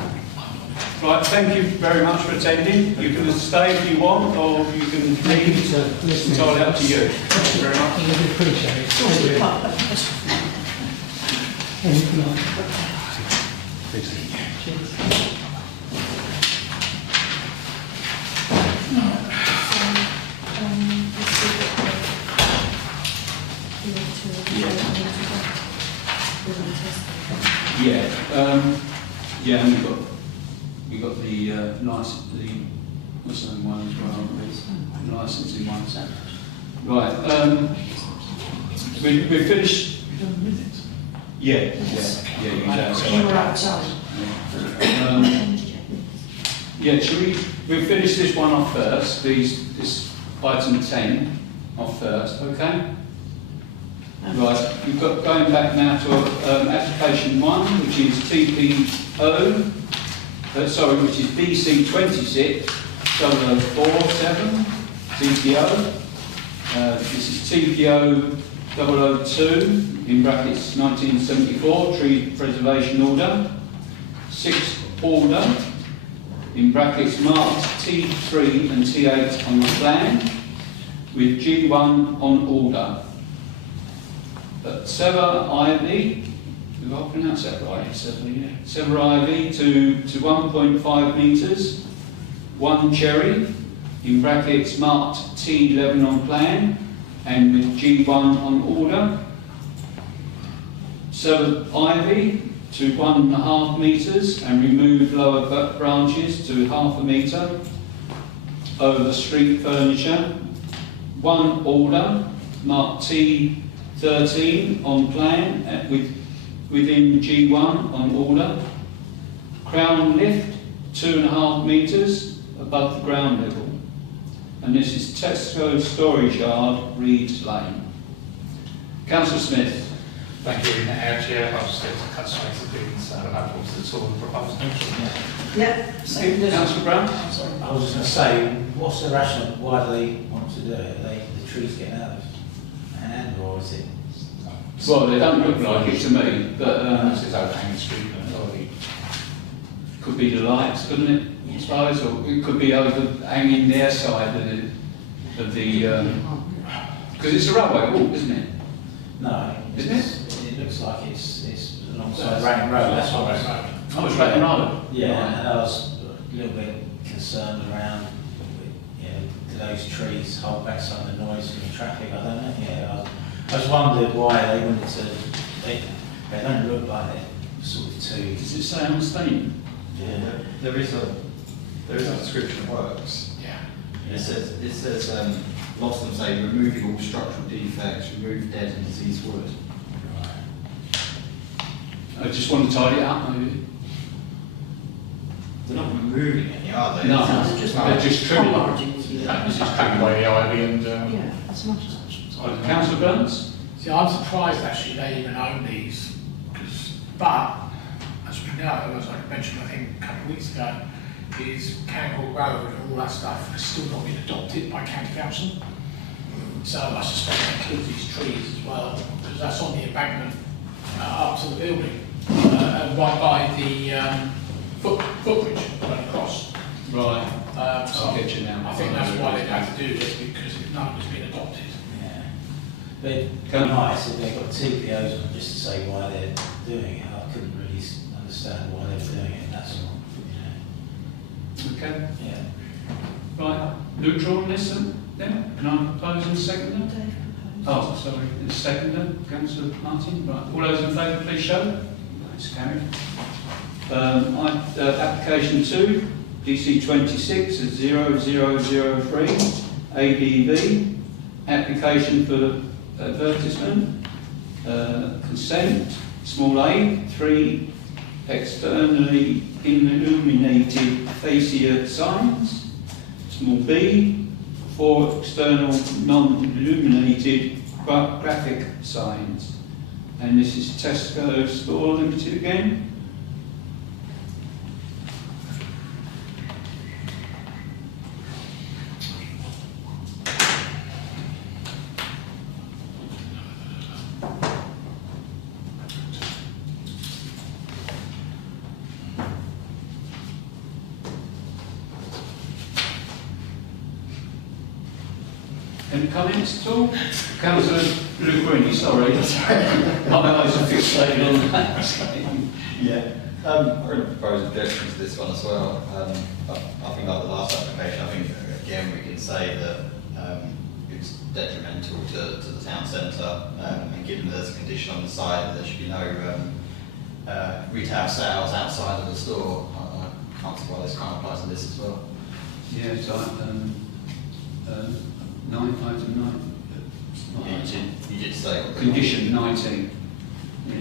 Right, thank you very much for attending. You can stay if you want, or you can leave. It's entirely up to you. Thank you very much. I really appreciate it. Thank you. And good night. Cheers. Yeah, yeah, and we got the license, the what's the one as well, the licensing one. Right, we finished. Yeah, You were outside. Yeah, shall we'll finish this one off first, this item 10 off first, okay? Right, we've got going back now to application 1, which is TPO, which is BC 26 0047 TPO. This is TPO 002 in brackets 1974 tree preservation order. 6th order in brackets marked T3 and T8 on the plan with G1 on order. Sever Ivy, did I pronounce that right? Sever Ivy to 1.5 metres, 1 cherry, in brackets marked T11 on plan, and with G1 on order. Sever Ivy to 1.5 metres, and remove lower branches to 0.5 metre over street furniture. 1 order, marked T13 on plan within G1 on order. Crown lift 2.5 metres above the ground level. And this is Tesco Storage Yard, Reeds Lane. Councillor Smith. Thank you, Chair. I'll just cut straight to things. I don't know what's the sort of proposed motion. Yeah. Councillor Brown. I was just going to say, what's the rationale? Why do they want to do it? Are the trees getting out of hand, or is it? Well, they don't look like it to me, but This is overhanging street and authority. could be the lights, couldn't it? I suppose, or it could be overhanging their side of the because it's a railway walk, isn't it? No, Isn't it looks like it's alongside Rank Road. That's what I was. Oh, it's Ratton Road. Yeah, and I was a little bit concerned around, do those trees hold back some of the noise from the traffic? I don't know. Yeah, I just wondered why they wanted to. They don't look like they're sort of too. Does it say on Steam? Yeah. There is a description of works. yeah. It says lots of them say removing all structural defects, remove dead and diseased wood. I just want to tidy it up, maybe. They're not removing any, are they? No, They're just they're just trimming. This is taken away the ivy and Yeah, as much as. Councillor Burns? See, I'm surprised actually they even own these, but as we know, as I mentioned I think a couple of weeks ago, is Cangle Road and all that stuff has still not been adopted by County Council. So I suspect they include these trees as well, because that's on the embankment up to the building, and right by the footbridge going across. Right. So I'll get you now. I think that's why they've had to do this, because none has been adopted. Yeah. But it'd be nice if they got TPOs on just to say why they're doing it. I couldn't really understand why they're doing it. That's all. Okay. Yeah. Right. Neutral on this then? Can I propose and second that? Oh, sorry, the seconder, Councillor Martin, right. All those in favour, please show. That's carried. Application 2, DC 26 at 0003, ABV, application for advertisement, consent, small a, 3 externally illuminated fascia signs, small b, 4 external non-illuminated graphic signs. And this is Tesco Store Limited again. Any comments at all? Councillor Lucrini, sorry. My eyes are fixated on that. Yeah, I'm going to propose objection to this one as well. I think like the last application, I think again we can say that it's detrimental to the town centre, and given there's a condition on the side that there should be no retail sales outside of the store, I can't see why this can't apply to this as well. Yeah, so item 9. You did say Condition 19. Yeah.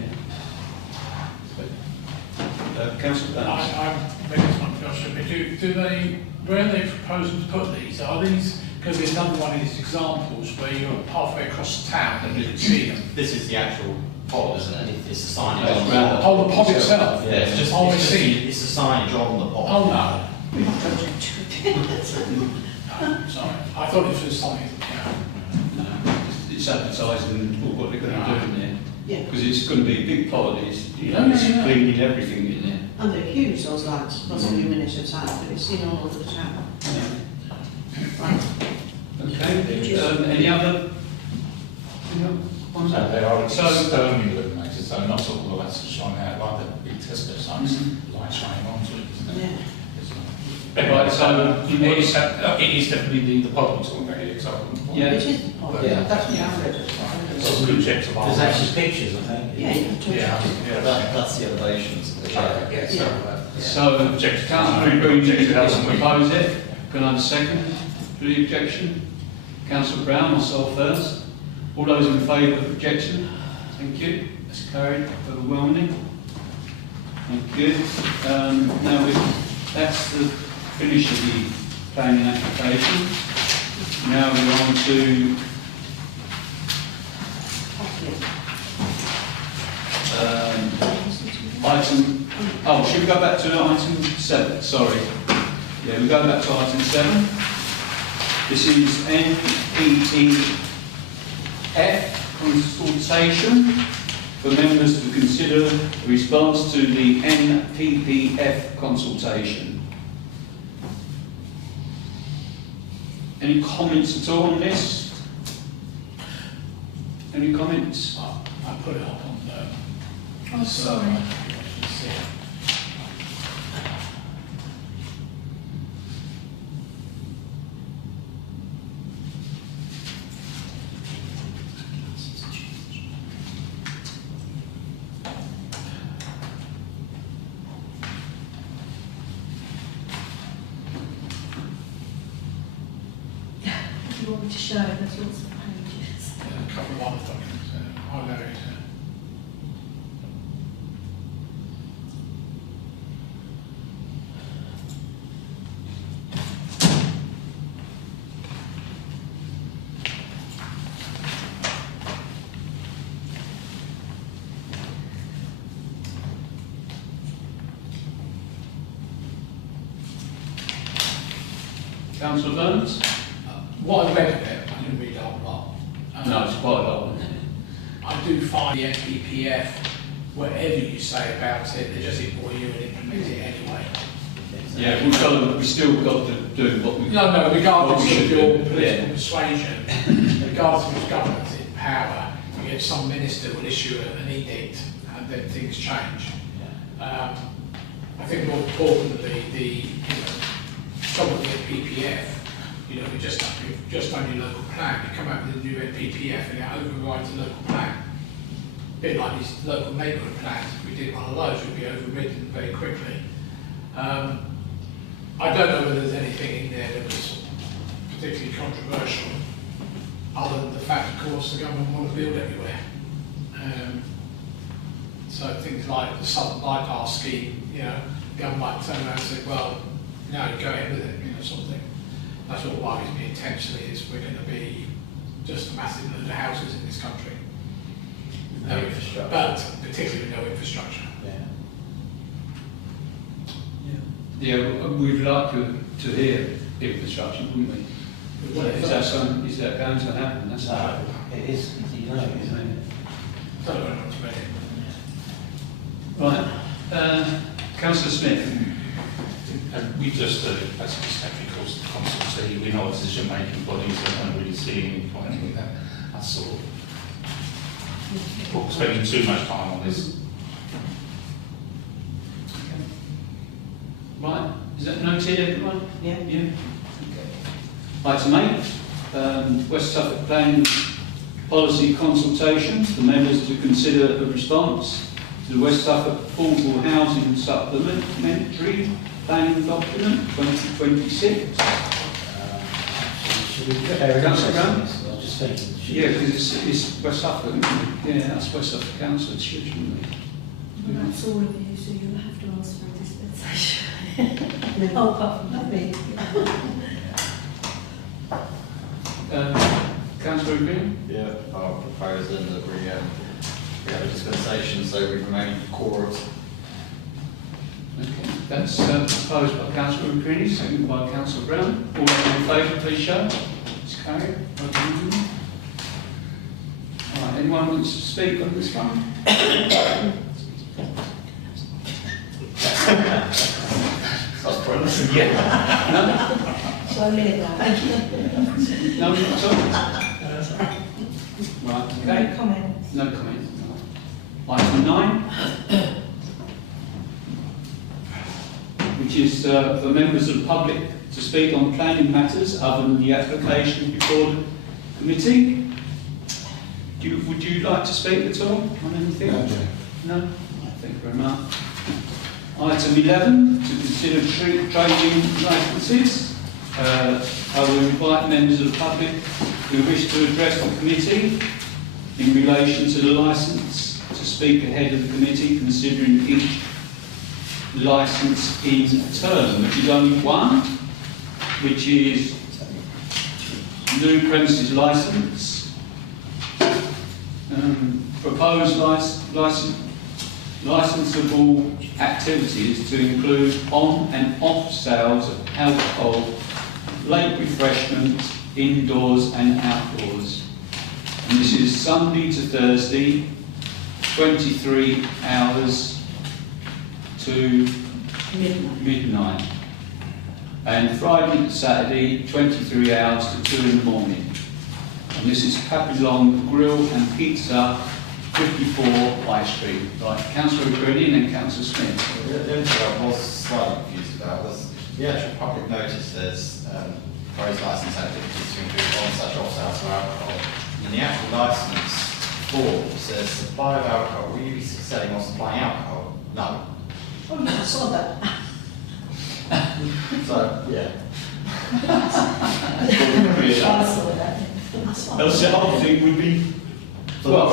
Councillor Burns. I maybe it's not Josh, but do they, where are they proposing to put these? Are these, because there's another one of these examples where you're halfway across the town and you can see them. This is the actual pod, isn't it? It's the signage That's on the round pod. Oh, the pod itself? Yeah, it's just, Oh, I it's just see. it's the signage on the pod. Oh, no. We're not object to it. No, sorry. I thought it was something, yeah. No, it's advertising what they're going to do in there. Yeah. Because it's going to be a big pod, it's, you know, Yeah, it's yeah. cleaning everything in there. And they're huge, those lights, those illuminated signs, but it's seen all over the town. Right. Okay, any other? Ones? So they are So- externally illuminated, so not sort of the lights that shine out like the big Tesco signs, light shining onto it, isn't it? Yeah. Right, so It is definitely the pod we're talking about here, because I couldn't find Yeah. It is the pod, Yeah. that's what I read it. It's a good check to There's actually pictures, I think. Yeah, you have to. Yeah, That's the elevations of the yeah, chair. So, Councillor Green has proposed it. Can I have a second for the objection? Councillor Brown, myself first. All those in favour of objection? Thank you. That's carried overwhelmingly. Thank you. Now, that's the finish of the planning application. Now we're on to item, should we go back to item 7? Sorry. Yeah, we go back to item 7. This is NPPF consultation for members to consider a response to the NPPF consultation. Any comments at all on this? Any comments? I put it up on the. Oh, sorry. If you want me to show, there's lots of pages. A couple of other documents, highlighted. Councillor Burns? What I read of it, I didn't read a whole lot. No, it's quite a lot. I do find the NPPF, whatever you say about it, they just ignore you and implement it anyway. Yeah, we've still got to do what we... No, what regardless we of should your do. political Yeah. persuasion, regardless of which government's in power, you get some minister will issue an edict and then things change. I think more importantly, the trouble with the PPF you know, we've just done your local plan, you come out with a new NPPF and it overrides the local plan. A bit like these local neighbourhood plans, if we did one of those, we'd be overridden very quickly. I don't know whether there's anything in there that was particularly controversial, other than the fact, of course, the government want to build everywhere. So things like the Southern Bypass scheme, you know, the government might turn around and say, well, no, go ahead with it, you know, sort of thing. That's what worries me intensely, is we're going to be just a massive load of houses in this country. No infrastructure. But particularly no infrastructure. Yeah. Yeah, we'd like to hear infrastructure, wouldn't we? Is that going to happen? That's No, it is, you know, isn't it? Don't know what's about it. Right, Councillor Smith. And we just basically statutory course of consultancy, we're not a decision making body, so I don't really see any point in that. That's sort of spending too much time on this. Right, is that noted, everyone? Yeah. Yeah. Okay. Item 8, West Suffolk Planning Policy Consultation. The members to consider a response to the West Suffolk Affordable Housing Supplementary Planning Document 2026. Should we prepare a Councillor Brown? I was just thinking. Yeah, because it's West Suffolk, isn't it? Yeah, that's West Suffolk Council, it should, shouldn't it? Well, that's all of you, so you'll have to ask for a dispensation. Oh, apart from that, me. Councillor Green? Yeah, I'm proposing that we have a dispensation so we remain quorum. Okay, that's proposed by Councillor Green, seconded by Councillor Brown. All those in favour, please show. It's carried. Right, anyone wants to speak on this one? That's pointless. Yeah. No? So I minute that. No, not at all? Right, okay. No comment. No comment. Item 9, which is for members of the public to speak on planning matters other than the application before the committee. Would you like to speak at all on anything? No? Thank you very much. Item 11, to consider trading licences. I will invite members of the public who wish to address the committee in relation to the licence to speak ahead of the committee, considering each licence in turn, which is only one, which is new premises licence. Proposed licensable activities to include on and off sales of alcohol, late refreshments, indoors and outdoors. And this is Sunday to Thursday, 23 hours to midnight. And Friday to Saturday, 23 hours to 2 in the morning. And this is Papillon Grill and Pizza, 54 High Street. Right, Councillor Green and Councillor Smith. The only thing I was slightly confused about was the actual public notice says proposed licence activities to include on/off-sales of alcohol. And the actual licence form says supply of alcohol. Will you be selling or supplying alcohol? No. Oh, yeah, I saw that. So, yeah. I saw that. Else the whole thing would be, well,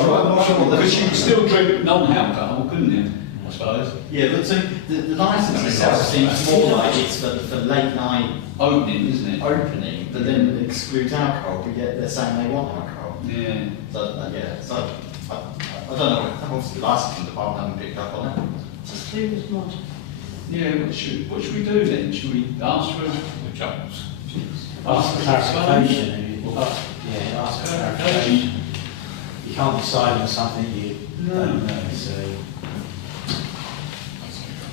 because you could still drink non-alcohol, couldn't you? I suppose. Yeah, but so the licence itself seems more like it's for late night Opening, isn't it? opening, but then excludes alcohol, but yet they're saying they want alcohol. Yeah. So, yeah, so I don't know, obviously the licensing department haven't picked up on it. Just who was what? Yeah, what should we do then? Should we ask for Which ones? Ask for clarification. Yeah, ask for clarification. You can't decide on something you don't know, so.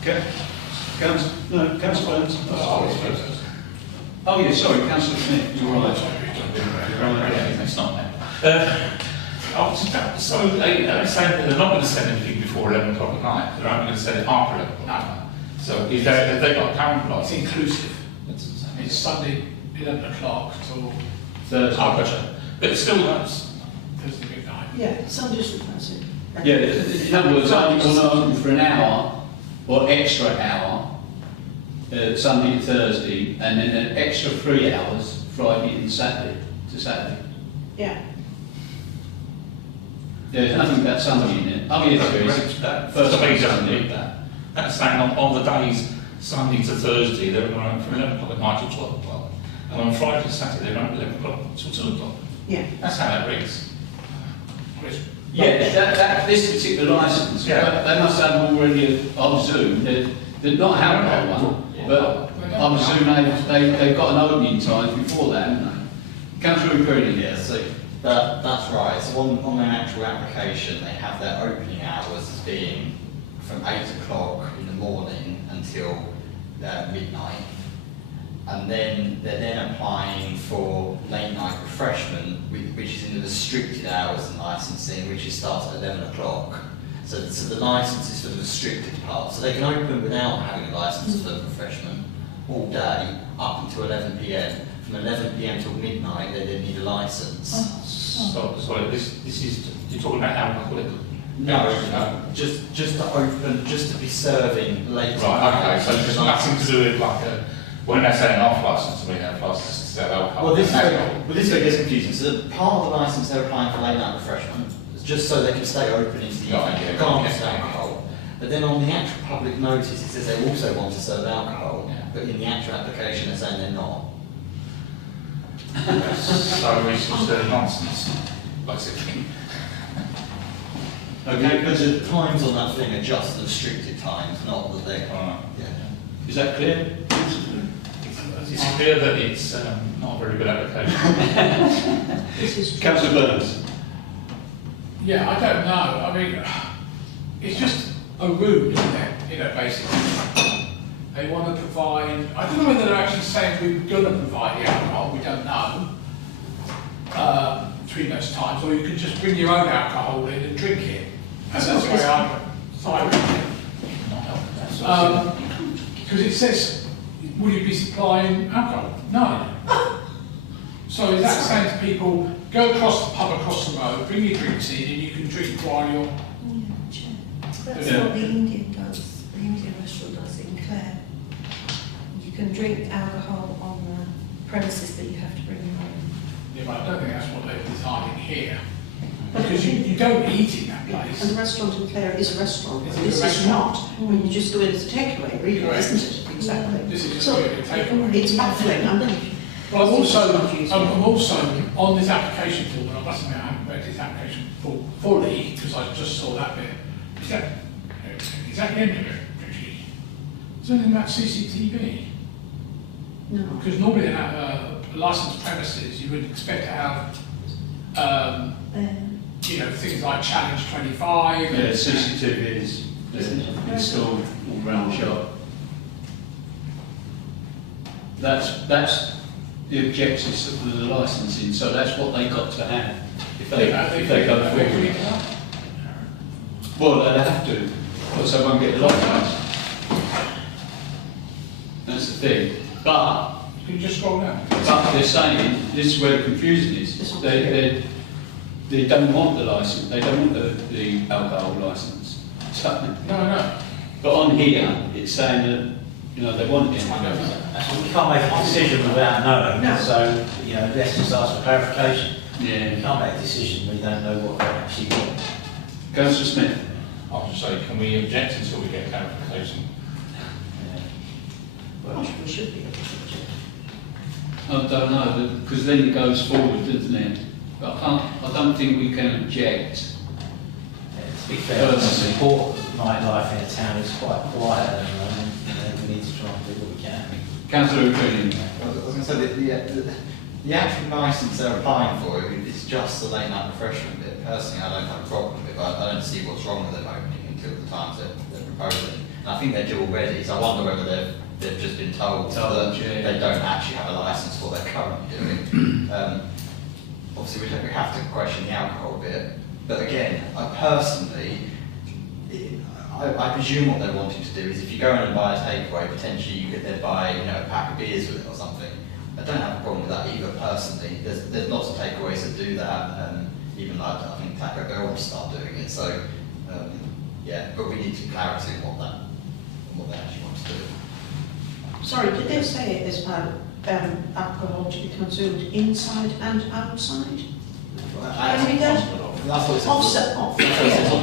Okay. Councillor Burns. Oh, yeah, sorry, Councillor Smith, you're right. It's not that. So they say that they're not going to send anything before 11 o'clock at night. They're only going to send it after 11 o'clock at night. So have they got a current It's license? inclusive. It's Sunday 11 o'clock till Thursday. Oh, gotcha. But it's still, that's, Thursday midnight. Yeah, Sundays with us. Yeah, in other words, only want to open for an hour or extra hour, Sunday to Thursday, and then an extra 3 hours Friday and Saturday to Saturday. Yeah. There's nothing about Sunday in it. Oh, yes, there is. first of all, doesn't need that. That's saying on the days, Sunday to Thursday, they're going from 11 o'clock at night till 12 o'clock. And on Friday to Saturday, they're on 11 o'clock till 2 o'clock. Yeah. That's how that reads. Yeah, this particular licence, they must have already, I presume, they're not Haverhill one, but I presume they've got an opening time before that, haven't they? Councillor Green. Yeah, so that's right. So on their actual application, they have their opening hours as being from 8 o'clock in the morning until midnight. And then they're then applying for late night refreshment, which is in the restricted hours and licensing, which is starts at 11 o'clock. So the licence is for the restricted part. So they can open without having a licence for refreshment all day up until 11 p.m. From 11 p.m. till midnight, they then need a licence. So, sorry, this is, you're talking about alcoholic? No, just to open, just to be serving late. Right, okay, so there's nothing to do with like a, when they say an off licence, I mean an off licence to sell alcohol. Well, this is where it gets confusing. So part of the licence they're applying for late night refreshment, just so they can stay open into the evening, regardless of alcohol. But then on the actual public notice, it says they also want to serve alcohol, but in the actual application they're saying they're not. So it's just nonsense, basically. Okay, because the times on that thing are just the restricted times, not that they are. Yeah. Is that clear? It's clear that it's not a very good application. This is Councillor Burns. Yeah, I don't know. I mean, it's just a route, isn't it? You know, basically. They want to provide, I don't know whether they're actually saying we're going to provide the alcohol, we don't know, between those times, or you can just bring your own alcohol in and drink it. And that's the way I read it. Because it says, will you be supplying alcohol? No. So is that saying to people, go across the pub across the road, bring your drinks in, and you can drink while you're... That's what the Indian does, the Indian restaurant does in Clare. You can drink alcohol on the premises, but you have to bring your own. Yeah, but I don't think that's what they're designing here. Because you don't eat in that place. And the restaurant in Clare is a restaurant. It's a This is restaurant. not. When you just go in as a takeaway, really, Correct. isn't it? Exactly. This is just So, a takeaway. it's baffling. But I'm also on this application form, and I must admit I haven't read this application form fully, because I just saw that bit. Is that the end of it, actually? Is there anything about CCTV? No. Because normally in a licensed premises, you would expect to have, you know, things like Challenge 25. Yeah, CCTV is installed all around the shop. That's the objectives of the licensing, so that's what they got to have if they go forward. Well, they'll have to, because they won't get the license. That's the thing. But Can you just scroll down? they're saying, this is where the confusion is, they don't want the licence, they don't want the alcohol licence. So, No. But on here, it's saying that, you know, they want it. I don't know. We can't make a decision without knowing, No. so, you know, let's just ask for clarification. yeah. We can't make a decision, we don't know what they actually want. Councillor Smith. I'll just say, can we object until we get clarification? Well, we should be able to object. I don't know, because then it goes forward, doesn't it? But I don't think we can object. To be fair, the support nightlife in a town is quite quiet at the moment, we need to try and do what we can. Councillor Green. I was going to say the actual licence they're applying for is just the late night refreshment bit. Personally, I don't have a problem with it, but I don't see what's wrong with them opening until the times they're proposing. And I think they do already, so I wonder whether they've just been told that they don't actually have a licence for what they're currently doing. Obviously, we have to question the alcohol bit, but again, I presume what they're wanting to do is if you go in and buy a takeaway, potentially you could then buy, you know, a pack of beers with it or something. I don't have a problem with that either personally. There's lots of takeaways that do that, and even I think Taco Bell will start doing it. So yeah, but we need some clarity on what they actually want to do. Sorry, did they say it as well, alcohol to be consumed inside and outside? Can we go? That's what it says. Offset off, On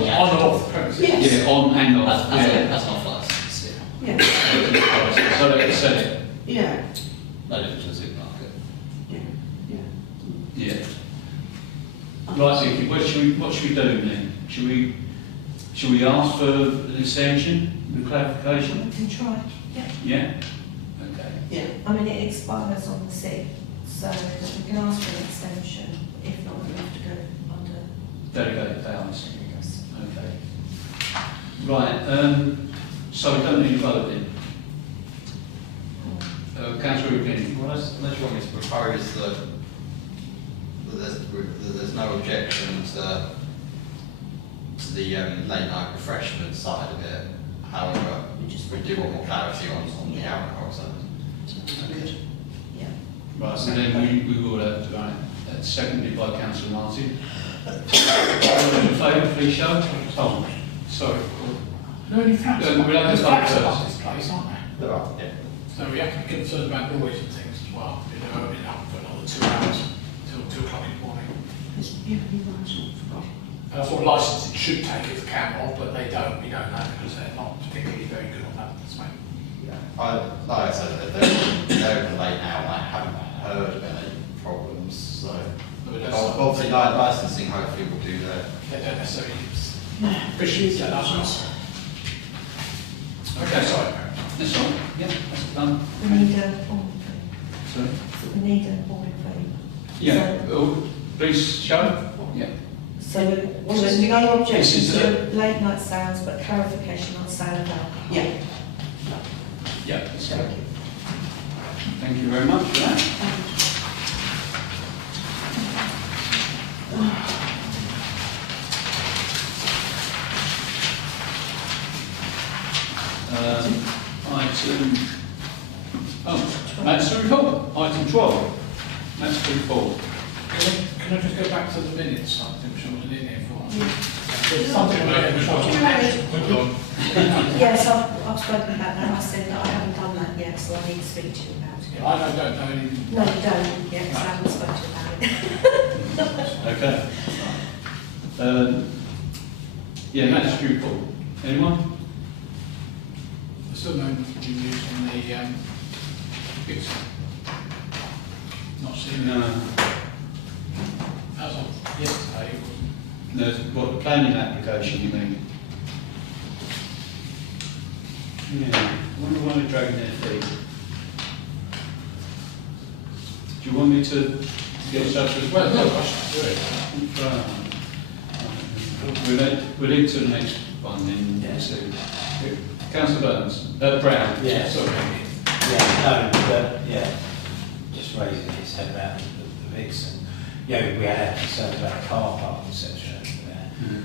yeah. and off premises. Yes. Yeah, on and off. That's not licensed, yeah. Yeah, So they can sell it. yeah, No different to a supermarket. yeah, yeah. Yeah. Right, Vicky, what should we do then? Should we ask for an extension and clarification? We can try, yeah. Yeah? Okay. Yeah, I mean, it expires on the 6th, so we can ask for an extension. If not, we'll have to go under. Delegated powers. Okay. Right, so we don't need a vote then. Councillor O'Kenny. Well, unless you want me to propose that there's no objection to the late night refreshment side of it. However, we do want more clarity on the alcohol side. good. Yeah. Right, so then we will have to, right, that's seconded by Councillor Martin. All those in favour, please show. Oh, sorry. No, any flats, We'll have there's to flats vote above first. this place, aren't there? There are, yeah. So we have to be concerned about noise and things as well. You know, opening up for another 2 hours till 2 o'clock in the morning. Yes, yeah, you're right, I forgot. That's what licence it should take if the camera on, but they don't. We don't know because they're not particularly very good on that. That's right. Yeah. Like I said, they're open late now, and I haven't heard of any problems. So But that's obviously, licensing hopefully will do that. they don't necessarily officially let us know. Okay, sorry. That's all right. Yeah, that's done. We need a all in favour. Sorry. We need a all in favour. Yeah, please show. Yeah. So Was there's it no the- objection This is to late night sales, but clarification on sale of alcohol. Yeah. Yeah, that's okay. Thank you very much for that. That's the report. Item 12. That's the report. Can I just go back to the minutes, something which I wasn't in here for? Yeah. There's something about which I Yes, I've spoken about that. I said that I haven't done that yet, so I need to speak to you about it. I don't know anything. No, you don't yet, because I haven't spoken to you about it. Okay. Yeah, that's the report. Anyone? There's still no news on the big one. Not seen it. No. As of yesterday, it wasn't. No, what, the planning application, you mean? Yeah, I wonder why they're dragging their feet. Do you want me to get such as Well, well? no, I should do it. We'll into the next one then. Yeah. So, Councillor Burns, Brown. Yeah. Sorry. Yeah, no, but, yeah, just raising his head about the VIX and, yeah, we had concerns about the car park, etc.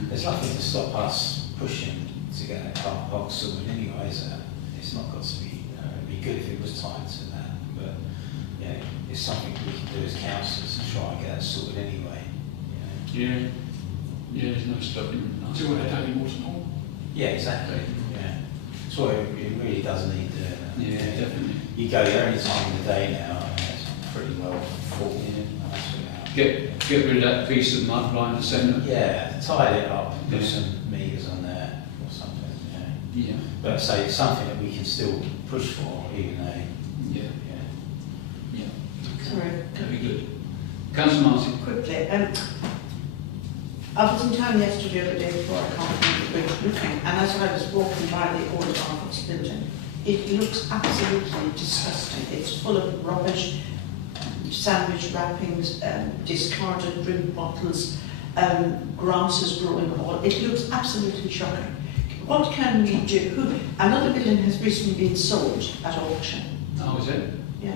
There's nothing to stop us pushing to get that car park sorted anyway, so it's not got to be, it'd be good if it was tied to that, but, yeah, it's something we can do as councillors to try and get that sorted anyway. Yeah. Yeah, there's no stopping. Do you want to tell you Morton Hall? Yeah, exactly, yeah. So it really does need to. Yeah, definitely. You go there any time of the day now, and it's pretty well full. Get rid of that piece of mud right in the centre. Yeah, tie it up, put Yeah. some meters on there or something, yeah. Yeah. But say it's something that we can still push for, even though, Yeah. yeah. Yeah. Sorry. That'd be good. Councillor Martin. Quickly, I was in town yesterday or the day before, I can't remember which, looking, and as I was walking by the old office building, it looks absolutely disgusting. It's full of rubbish, sandwich wrappings, discarded drink bottles, grass is growing all. It looks absolutely shocking. What can we do? Another building has recently been sold at auction. Oh, is it? Yeah.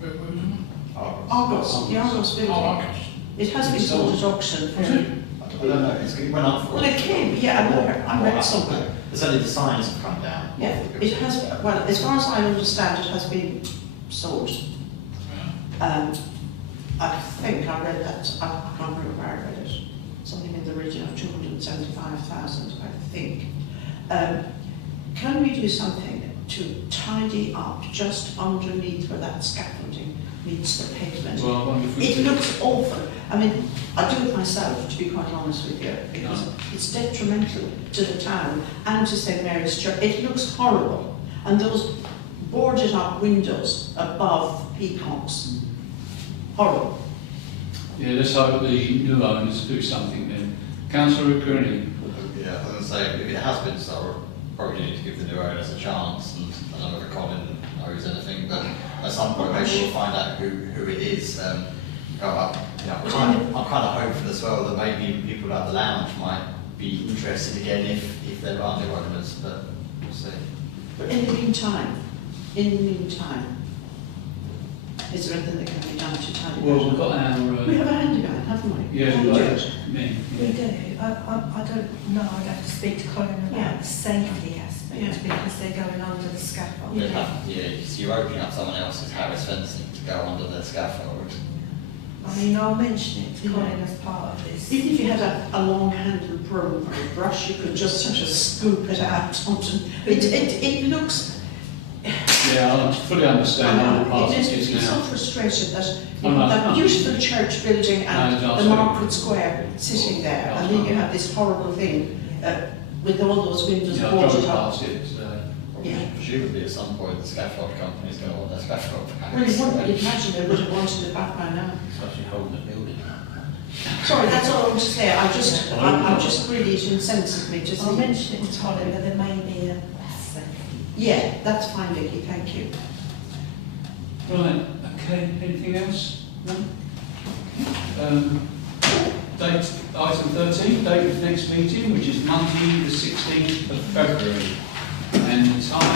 Where was it? Argos, the Argos building. Oh, Argos. It has been sold at auction. Was it? I don't know, it went up for. Well, it came, yeah, I read something. There's only the signs have come down. Yeah, it has, well, as far as I understand, it has been sold. I think I read that, I can't remember where I read it, something in the region of 275,000, I think. Can we do something to tidy up just underneath where that scaffolding meets the pavement? Well, I wonder if we It could- looks awful. I mean, I do it myself, to be quite honest with you, because it's detrimental to the town and to St Mary's Church. It looks horrible. And those boarded up windows above peacocks, horrible. Yeah, let's hope the new owners do something then. Councillor Kearney. Yeah, I was going to say, if it has been sold, probably need to give the new owners a chance, and I don't know whether Colin knows anything, but at some point maybe we'll find out who it is. Go up. You know, I'm kind of hopeful as well that maybe people at the lounge might be interested again if there are new owners, but we'll see. But in the meantime, is there anything that can be done to tidy Well, that we've up? got our... We have a handyman, haven't we? Yeah, Can we've we got do it? me. We do. I don't know. I'd have to speak to Colin about Yeah. the safety aspect Yeah. because they're going under the scaffold. You'd have, so you're opening up someone else's Harris fencing to go under the scaffold. I mean, I'll mention it to Yeah. Colin as part of this. Even if you had a long-handled broom or a brush, you could just sort of scoop it out onto... It looks... Yeah, I fully understand all the parts It it is is so now. frustrated that Oh, no, that no. beautiful church building and No, it's the absolutely. Market Square sitting there, and then you have this horrible thing with all those windows Yeah, I boarded drove up. past it today. Yeah. Presumably at some point the scaffold company is going to want their scaffold back. Well, you wouldn't imagine they would have wanted it back by now. It's actually holding the building up. Sorry, that's all I want to say. I'm just really, it incenses me to I'll see. mention it to Colin, but there may be a safety. Yeah, that's fine, Vicky, thank you. Right, okay, anything else? No? Date, item 13, date of next meeting, which is Monday the 16th of February. And the time